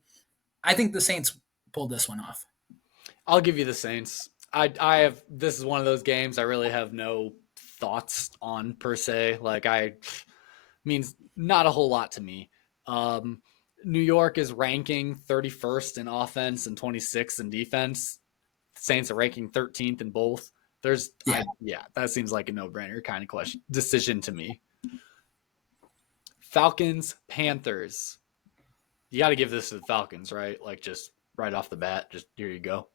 I think the Saints pulled this one off. I'll give you the Saints. I have this is one of those games I really have no thoughts on per se. Like I means not a whole lot to me. Um, New York is ranking 31st in offense and 26th in defense. Saints are ranking 13th in both. Yeah, Yeah, that seems like a no-brainer kind of question decision to me. Falcons, Panthers. You got to give this to the Falcons, right? Like just right off the bat, just here you go.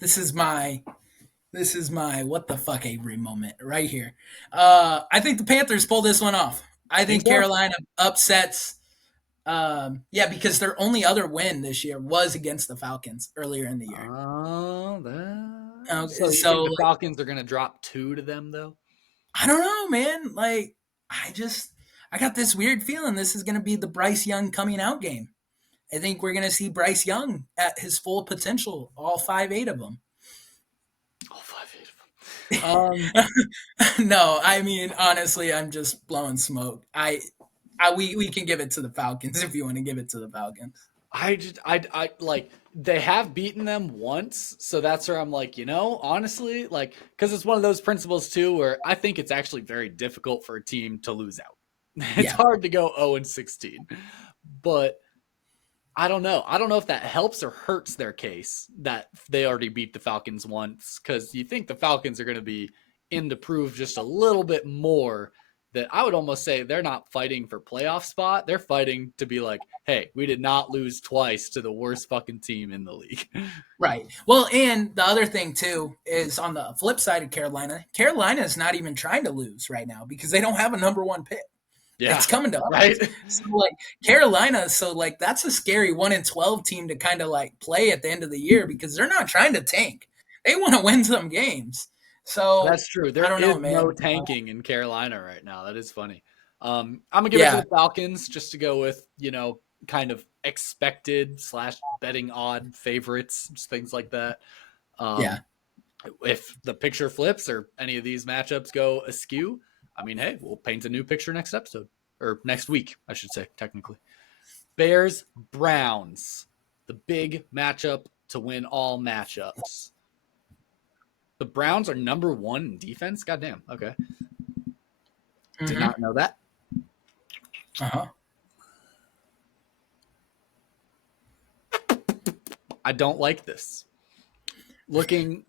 this is my what the fuck Avery moment right here. I think the Panthers pull this one off. I Think think so? Carolina upsets. Yeah, because their only other win this year was against the Falcons earlier in the year. Oh, so you think So the Falcons are going to drop two to them though? I don't know, man. Like I just I got this weird feeling this is going to be the Bryce Young coming out game. I think we're going to see Bryce Young at his full potential, all 5'8" of them. All 5 8 of them. No, I mean honestly, I'm just blowing smoke. We can give it to the Falcons if you want to give it to the Falcons. I like they have beaten them once, so that's where I'm like, honestly, like, because it's one of those principles too, where I think it's actually very difficult for a team to lose out. It's Yeah, hard to go 0-16, but I don't know. I don't know if that helps or hurts their case that they already beat the Falcons once, because you think the Falcons are going to be in to prove just a little bit more. That I would almost say they're not fighting for playoff spot. They're fighting to be like, hey, we did not lose twice to the worst fucking team in the league. right. Well, and the other thing too is on the flip side of Carolina. Carolina is not even trying to lose right now because they don't have a number one pick. Yeah, It's coming to right. us. So like Carolina, so like that's a scary 1-12 team to kind of like play at the end of the year because they're not trying to tank. They want to win some games. So That's true. I There don't is know, no man. tanking in Carolina right now. That is funny. I'm gonna give it to Yeah, the Falcons just to go with kind of expected / betting odd favorites, just things like that. yeah. Um, if the picture flips or any of these matchups go askew, I mean, hey, we'll paint a new picture next episode or next week, I should say, technically. Bears Browns, the big matchup to win all matchups. The Browns are number one in defense. Goddamn. Okay. Did Mm-hmm. not know that. Uh-huh. I don't like this. Looking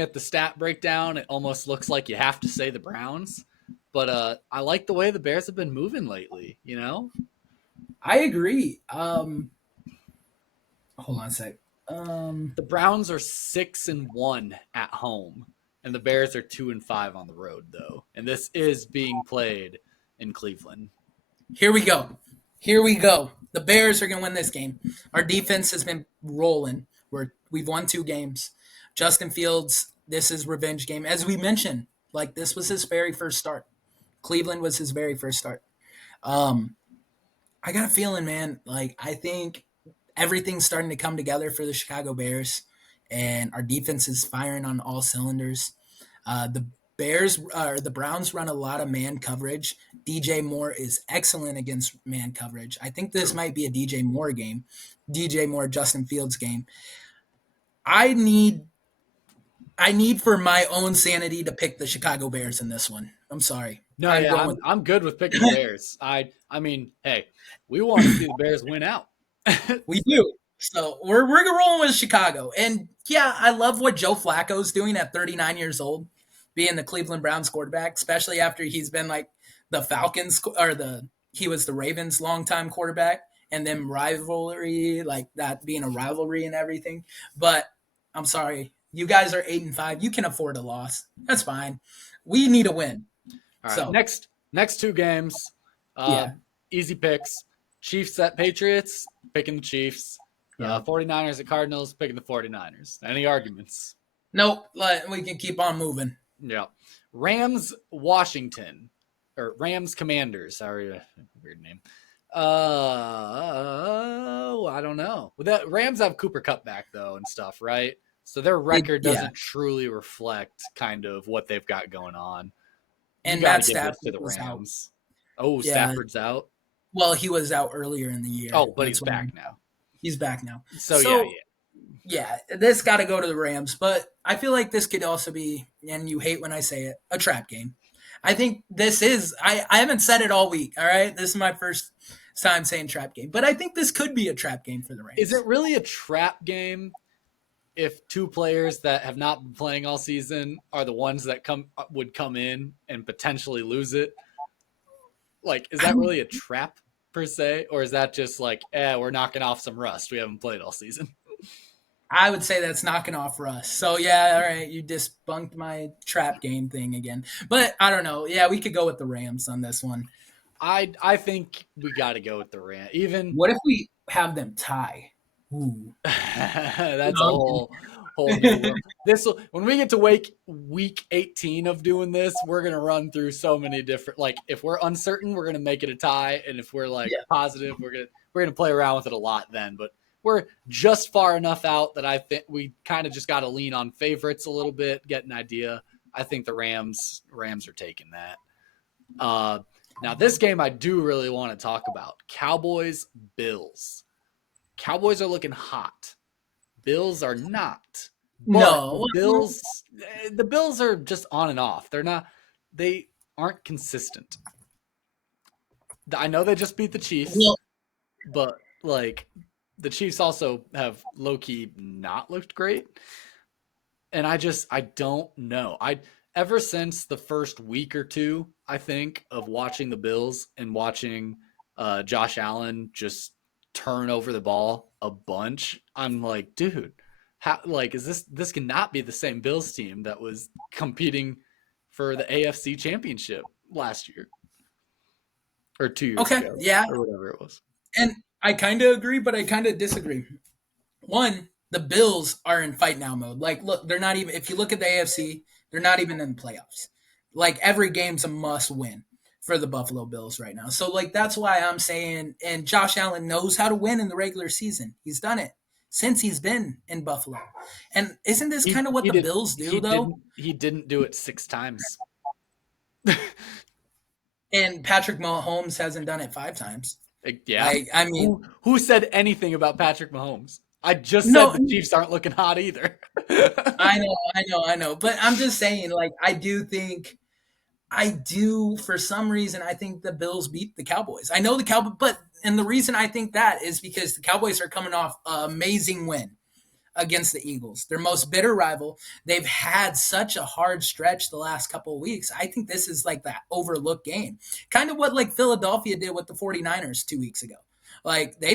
at the stat breakdown, it almost looks like you have to say the Browns. But I like the way the Bears have been moving lately, I agree. Hold on a sec. The Browns are 6-1 at home, and the Bears are 2-5 on the road, though. And this is being played in Cleveland. Here we go. Here we go. The Bears are going to win this game. Our defense has been rolling. We've won 2 games. Justin Fields, this is revenge game. As we mentioned, like this was his very first start. Cleveland was his very first start. Um, I got a feeling, man. Like I think everything's starting to come together for the Chicago Bears, and our defense is firing on all cylinders. The Browns run a lot of man coverage. DJ Moore is excellent against man coverage. I think this True. might be a DJ Moore game, DJ Moore Justin Fields game. I need I need for my own sanity to pick the Chicago Bears in this one. I'm sorry. No, I'm yeah, going I'm good with picking the Bears. I mean, hey, we want to see the Bears win out. We do. So we're rolling with Chicago. And yeah, I love what Joe Flacco's doing at 39 years old, being the Cleveland Browns quarterback, especially after he's been like the Falcons or he was the Ravens longtime quarterback and then rivalry, like that being a rivalry and everything. But I'm sorry. You guys are 8-5. You can afford a loss. That's fine. We need a win. All right, So next 2 games, uh, yeah. easy picks. Chiefs at Patriots, picking the Chiefs. Yeah. 49ers at Cardinals, picking the 49ers. Any arguments? Nope. We can keep on moving. Yeah. Rams Washington or Rams Commanders. Sorry, weird name. I don't know. That Rams have Cooper Cup back though and stuff, right? So their record Yeah. doesn't truly reflect kind of what they've got going on. You And got to Matt give this to Stafford the was out. Rams. Oh, Yeah. Stafford's out. Well, he was out earlier in the year. Oh, but he's back now. He's back now. So yeah. Yeah, this got to go to the Rams, but I feel like this could also be, and you hate when I say it, a trap game. I think this is, I haven't said it all week, all right? This is my first time saying trap game, but I think this could be a trap game for the Rams. Is it really a trap game if 2 players that have not been playing all season are the ones that would come in and potentially lose it? Like, is that really a trap per se, or is that just like, we're knocking off some rust? We haven't played all season. I would say that's knocking off Russ. So yeah, all right, you debunked my trap game thing again. But I don't know. Yeah, we could go with the Rams on this one. I think we got to go with the Rams. Even What if we have them tie? Ooh. that's a whole whole new world. This will when we get to week 18 of doing this, we're gonna run through so many different. Like if we're uncertain, we're gonna make it a tie, and if we're like Yeah. positive, we're gonna play around with it a lot then. But we're just far enough out that I think we kind of just got to lean on favorites a little bit, get an idea. I think the Rams are taking that. Now this game I do really want to talk about. Cowboys Bills. Cowboys are looking hot. Bills are not. But No. The Bills are just on and off. They aren't consistent. I know they just beat the Chiefs, Well, but like the Chiefs also have low key not looked great. And I don't know. I ever since the first week or two, I think, of watching the Bills and watching Josh Allen just turn over the ball a bunch, I'm like, dude, how like is this cannot be the same Bills team that was competing for the AFC championship last year or 2 years okay. ago Yeah. or whatever it was. And I kind of agree, but I kind of disagree. One, the Bills are in fight now mode. Like, look, they're not even, if you look at the AFC, they're not even in the playoffs. Like, every game's a must win for the Buffalo Bills right now. So, like, that's why I'm saying, and Josh Allen knows how to win in the regular season. He's done it since he's been in Buffalo. And isn't this kind of what He the did Bills do, though? he didn't do it 6 times. And Patrick Mahomes hasn't done it 5 times. Yeah. Like, I mean, Who said anything about Patrick Mahomes? I just said no, the Chiefs aren't looking hot either. I know. But I'm just saying, like, for some reason, I think the Bills beat the Cowboys. I know the Cowboys, and the reason I think that is because the Cowboys are coming off an amazing win against the Eagles, their most bitter rival. They've had such a hard stretch the last couple of weeks. I think this is like that overlooked game. Kind of what like Philadelphia did with the 49ers 2 weeks ago. Like they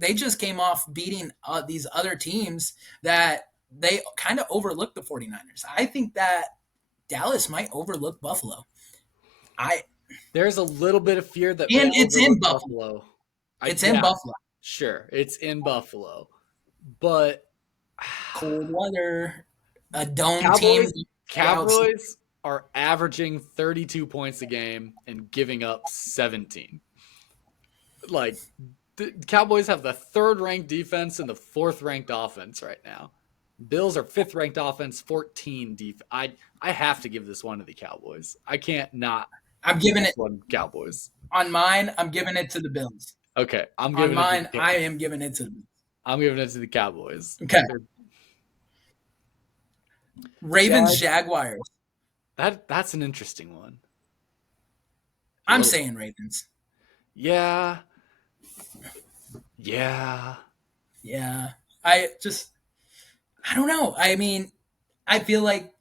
they just came off beating these other teams that they kind of overlooked the 49ers. I think that Dallas might overlook Buffalo. I There's a little bit of fear that and we'll it's in overlook Buffalo. Buffalo. It's in Buffalo. Sure, it's in Buffalo, but Cold weather, a dome team. Cowboys are averaging 32 points a game and giving up 17. Like the Cowboys have the third ranked defense and the fourth ranked offense right now. Bills are fifth ranked offense, 14 defense. I have to give this one to the Cowboys. I can't not. I'm giving it one Cowboys. on mine. I'm giving it to the Bills. Okay, I'm on giving mine. it to I am giving it to the Bills. I'm giving it to the Cowboys. Okay. Ravens Jaguars. That's an interesting one. I'm saying Ravens. Yeah. I don't know. I mean, I feel like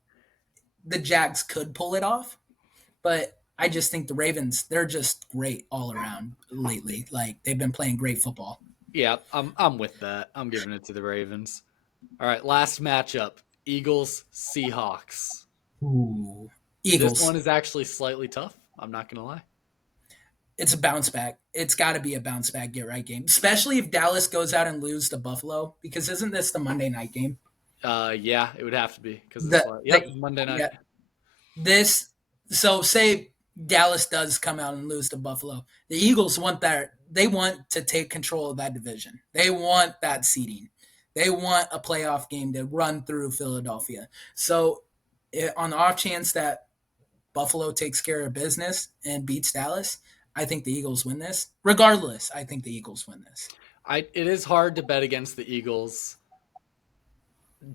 the Jags could pull it off, but I just think the Ravens, they're just great all around lately. Like they've been playing great football. Yeah, I'm with that. I'm giving it to the Ravens. All right, last matchup. Eagles Seahawks. Ooh. Eagles. This one is actually slightly tough. I'm not going to lie. It's a bounce back. It's got to be a bounce back get right game, especially if Dallas goes out and loses to Buffalo. Because isn't this the Monday night game? Yeah, it would have to be because Monday night. Yeah. So say Dallas does come out and lose to Buffalo. The Eagles want that. They want to take control of that division. They want that seeding. They want a playoff game to run through Philadelphia. So on the off chance that Buffalo takes care of business and beats Dallas, I think the Eagles win this. Regardless, I think the Eagles win this. It is hard to bet against the Eagles,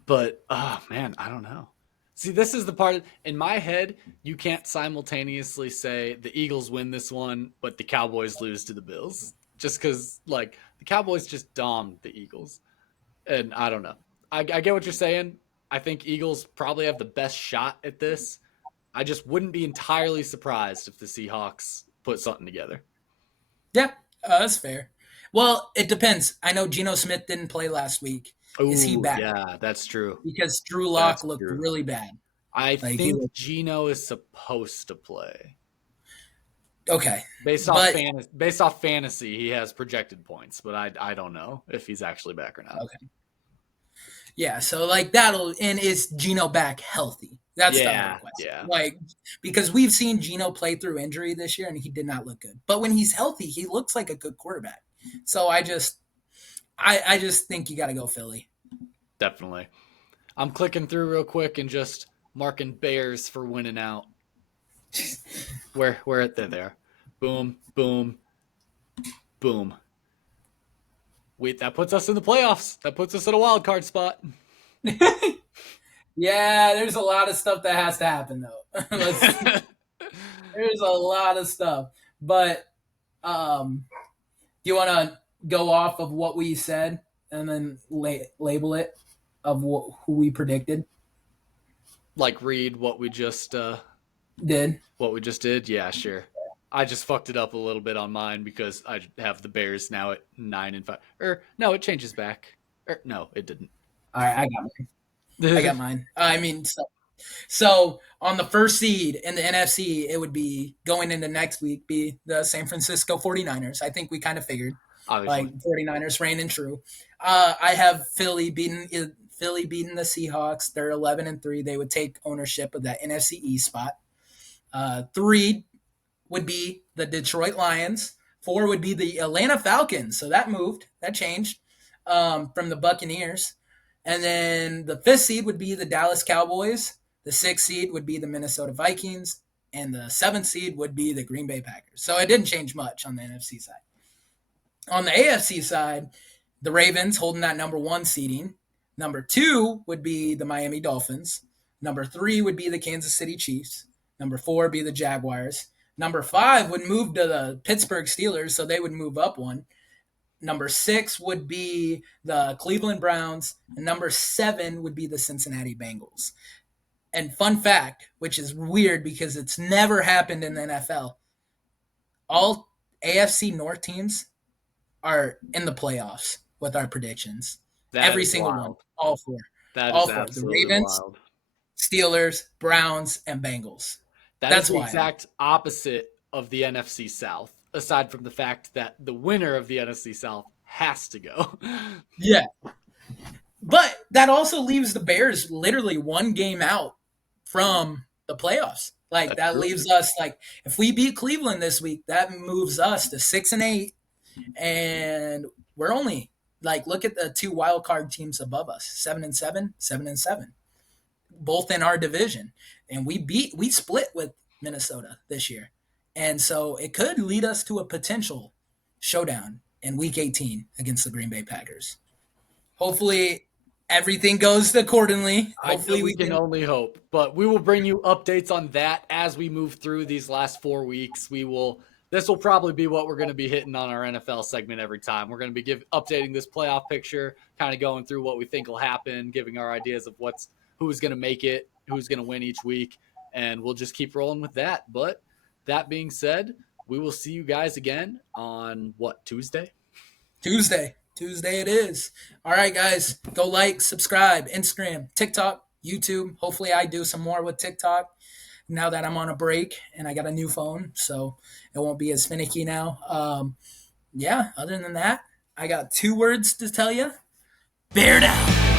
but oh man, I don't know. See, this is the part in my head. You can't simultaneously say the Eagles win this one, but the Cowboys lose to the Bills, just because like the Cowboys just domed the Eagles, and I don't know. I get what you're saying. I think Eagles probably have the best shot at this. I just wouldn't be entirely surprised if the Seahawks put something together. Yeah, that's fair. Well, it depends. I know Geno Smith didn't play last week. Is he back? Yeah, that's true. Because Drew Lock looked really bad. I think Geno is supposed to play. Okay. Based off fantasy, he has projected points, but I don't know if he's actually back or not. Okay. Yeah, so like that'll and is Gino back healthy? That's the other Yeah, question. yeah, Like because we've seen Gino play through injury this year and he did not look good. But when he's healthy, he looks like a good quarterback. So I just think you got to go Philly. definitely. I'm clicking through real quick and just marking Bears for winning out. Where they're there. Boom, boom, boom. Wait, that puts us in the playoffs. That puts us in a wild card spot. Yeah, there's a lot of stuff that has to happen though. There's a lot of stuff. But do you want to go off of what we said and then label it of who we predicted Like read did? what we just did. Yeah, sure. I just fucked it up a little bit on mine because I have the Bears now at 9-5. Or no, it changes back. Or no, it didn't. All right, I got mine. I got mine. I mean, so on the first seed in the NFC, it would be going into next week be the San Francisco 49ers. I think we kind of figured like Obviously. 49ers reigning true. I have Philly beating the Seahawks. They're 11-3. They would take ownership of that NFC East spot. 3 would be the Detroit Lions. 4 would be the Atlanta Falcons. So that moved, that changed from the Buccaneers. And then the 5th seed would be the Dallas Cowboys. The 6th seed would be the Minnesota Vikings. And the 7th seed would be the Green Bay Packers. So it didn't change much on the NFC side. On the AFC side, the Ravens holding that number 1 seeding. Number 2 would be the Miami Dolphins. Number 3 would be the Kansas City Chiefs. Number 4 would be the Jaguars. Number 5 would move to the Pittsburgh Steelers, so they would move up one. Number 6 would be the Cleveland Browns. And number 7 would be the Cincinnati Bengals. And fun fact, which is weird because it's never happened in the NFL, all AFC North teams are in the playoffs with our predictions. That Every is single one. wild. All four. That All is four. The absolutely Ravens, wild. Steelers, Browns, and Bengals. That is That's the wild. exact opposite of the NFC South, aside from the fact that the winner of the NFC South has to go. Yeah. But that also leaves the Bears literally one game out from the playoffs. Like That's that true. leaves us like if we beat Cleveland this week, that moves us to 6-8, and we're only like look at the 2 wild card teams above us, 7-7, 7-7, both in our division, and we split with Minnesota this year, and so it could lead us to a potential showdown in Week 18 against the Green Bay Packers. Hopefully, everything goes accordingly. Hopefully, We we can can. only hope, but we will bring you updates on that as we move through these last 4 weeks. This will probably be what we're going to be hitting on our NFL segment every time. We're going to be updating this playoff picture, kind of going through what we think will happen, giving our ideas of who's going to make it, who's going to win each week, and we'll just keep rolling with that. But that being said, we will see you guys again on Tuesday? Tuesday it is. All right, guys, go like, subscribe, Instagram, TikTok, YouTube. Hopefully, I do some more with TikTok now that I'm on a break and I got a new phone, so it won't be as finicky now. Yeah, other than that, I got 2 words to tell you. Bear down.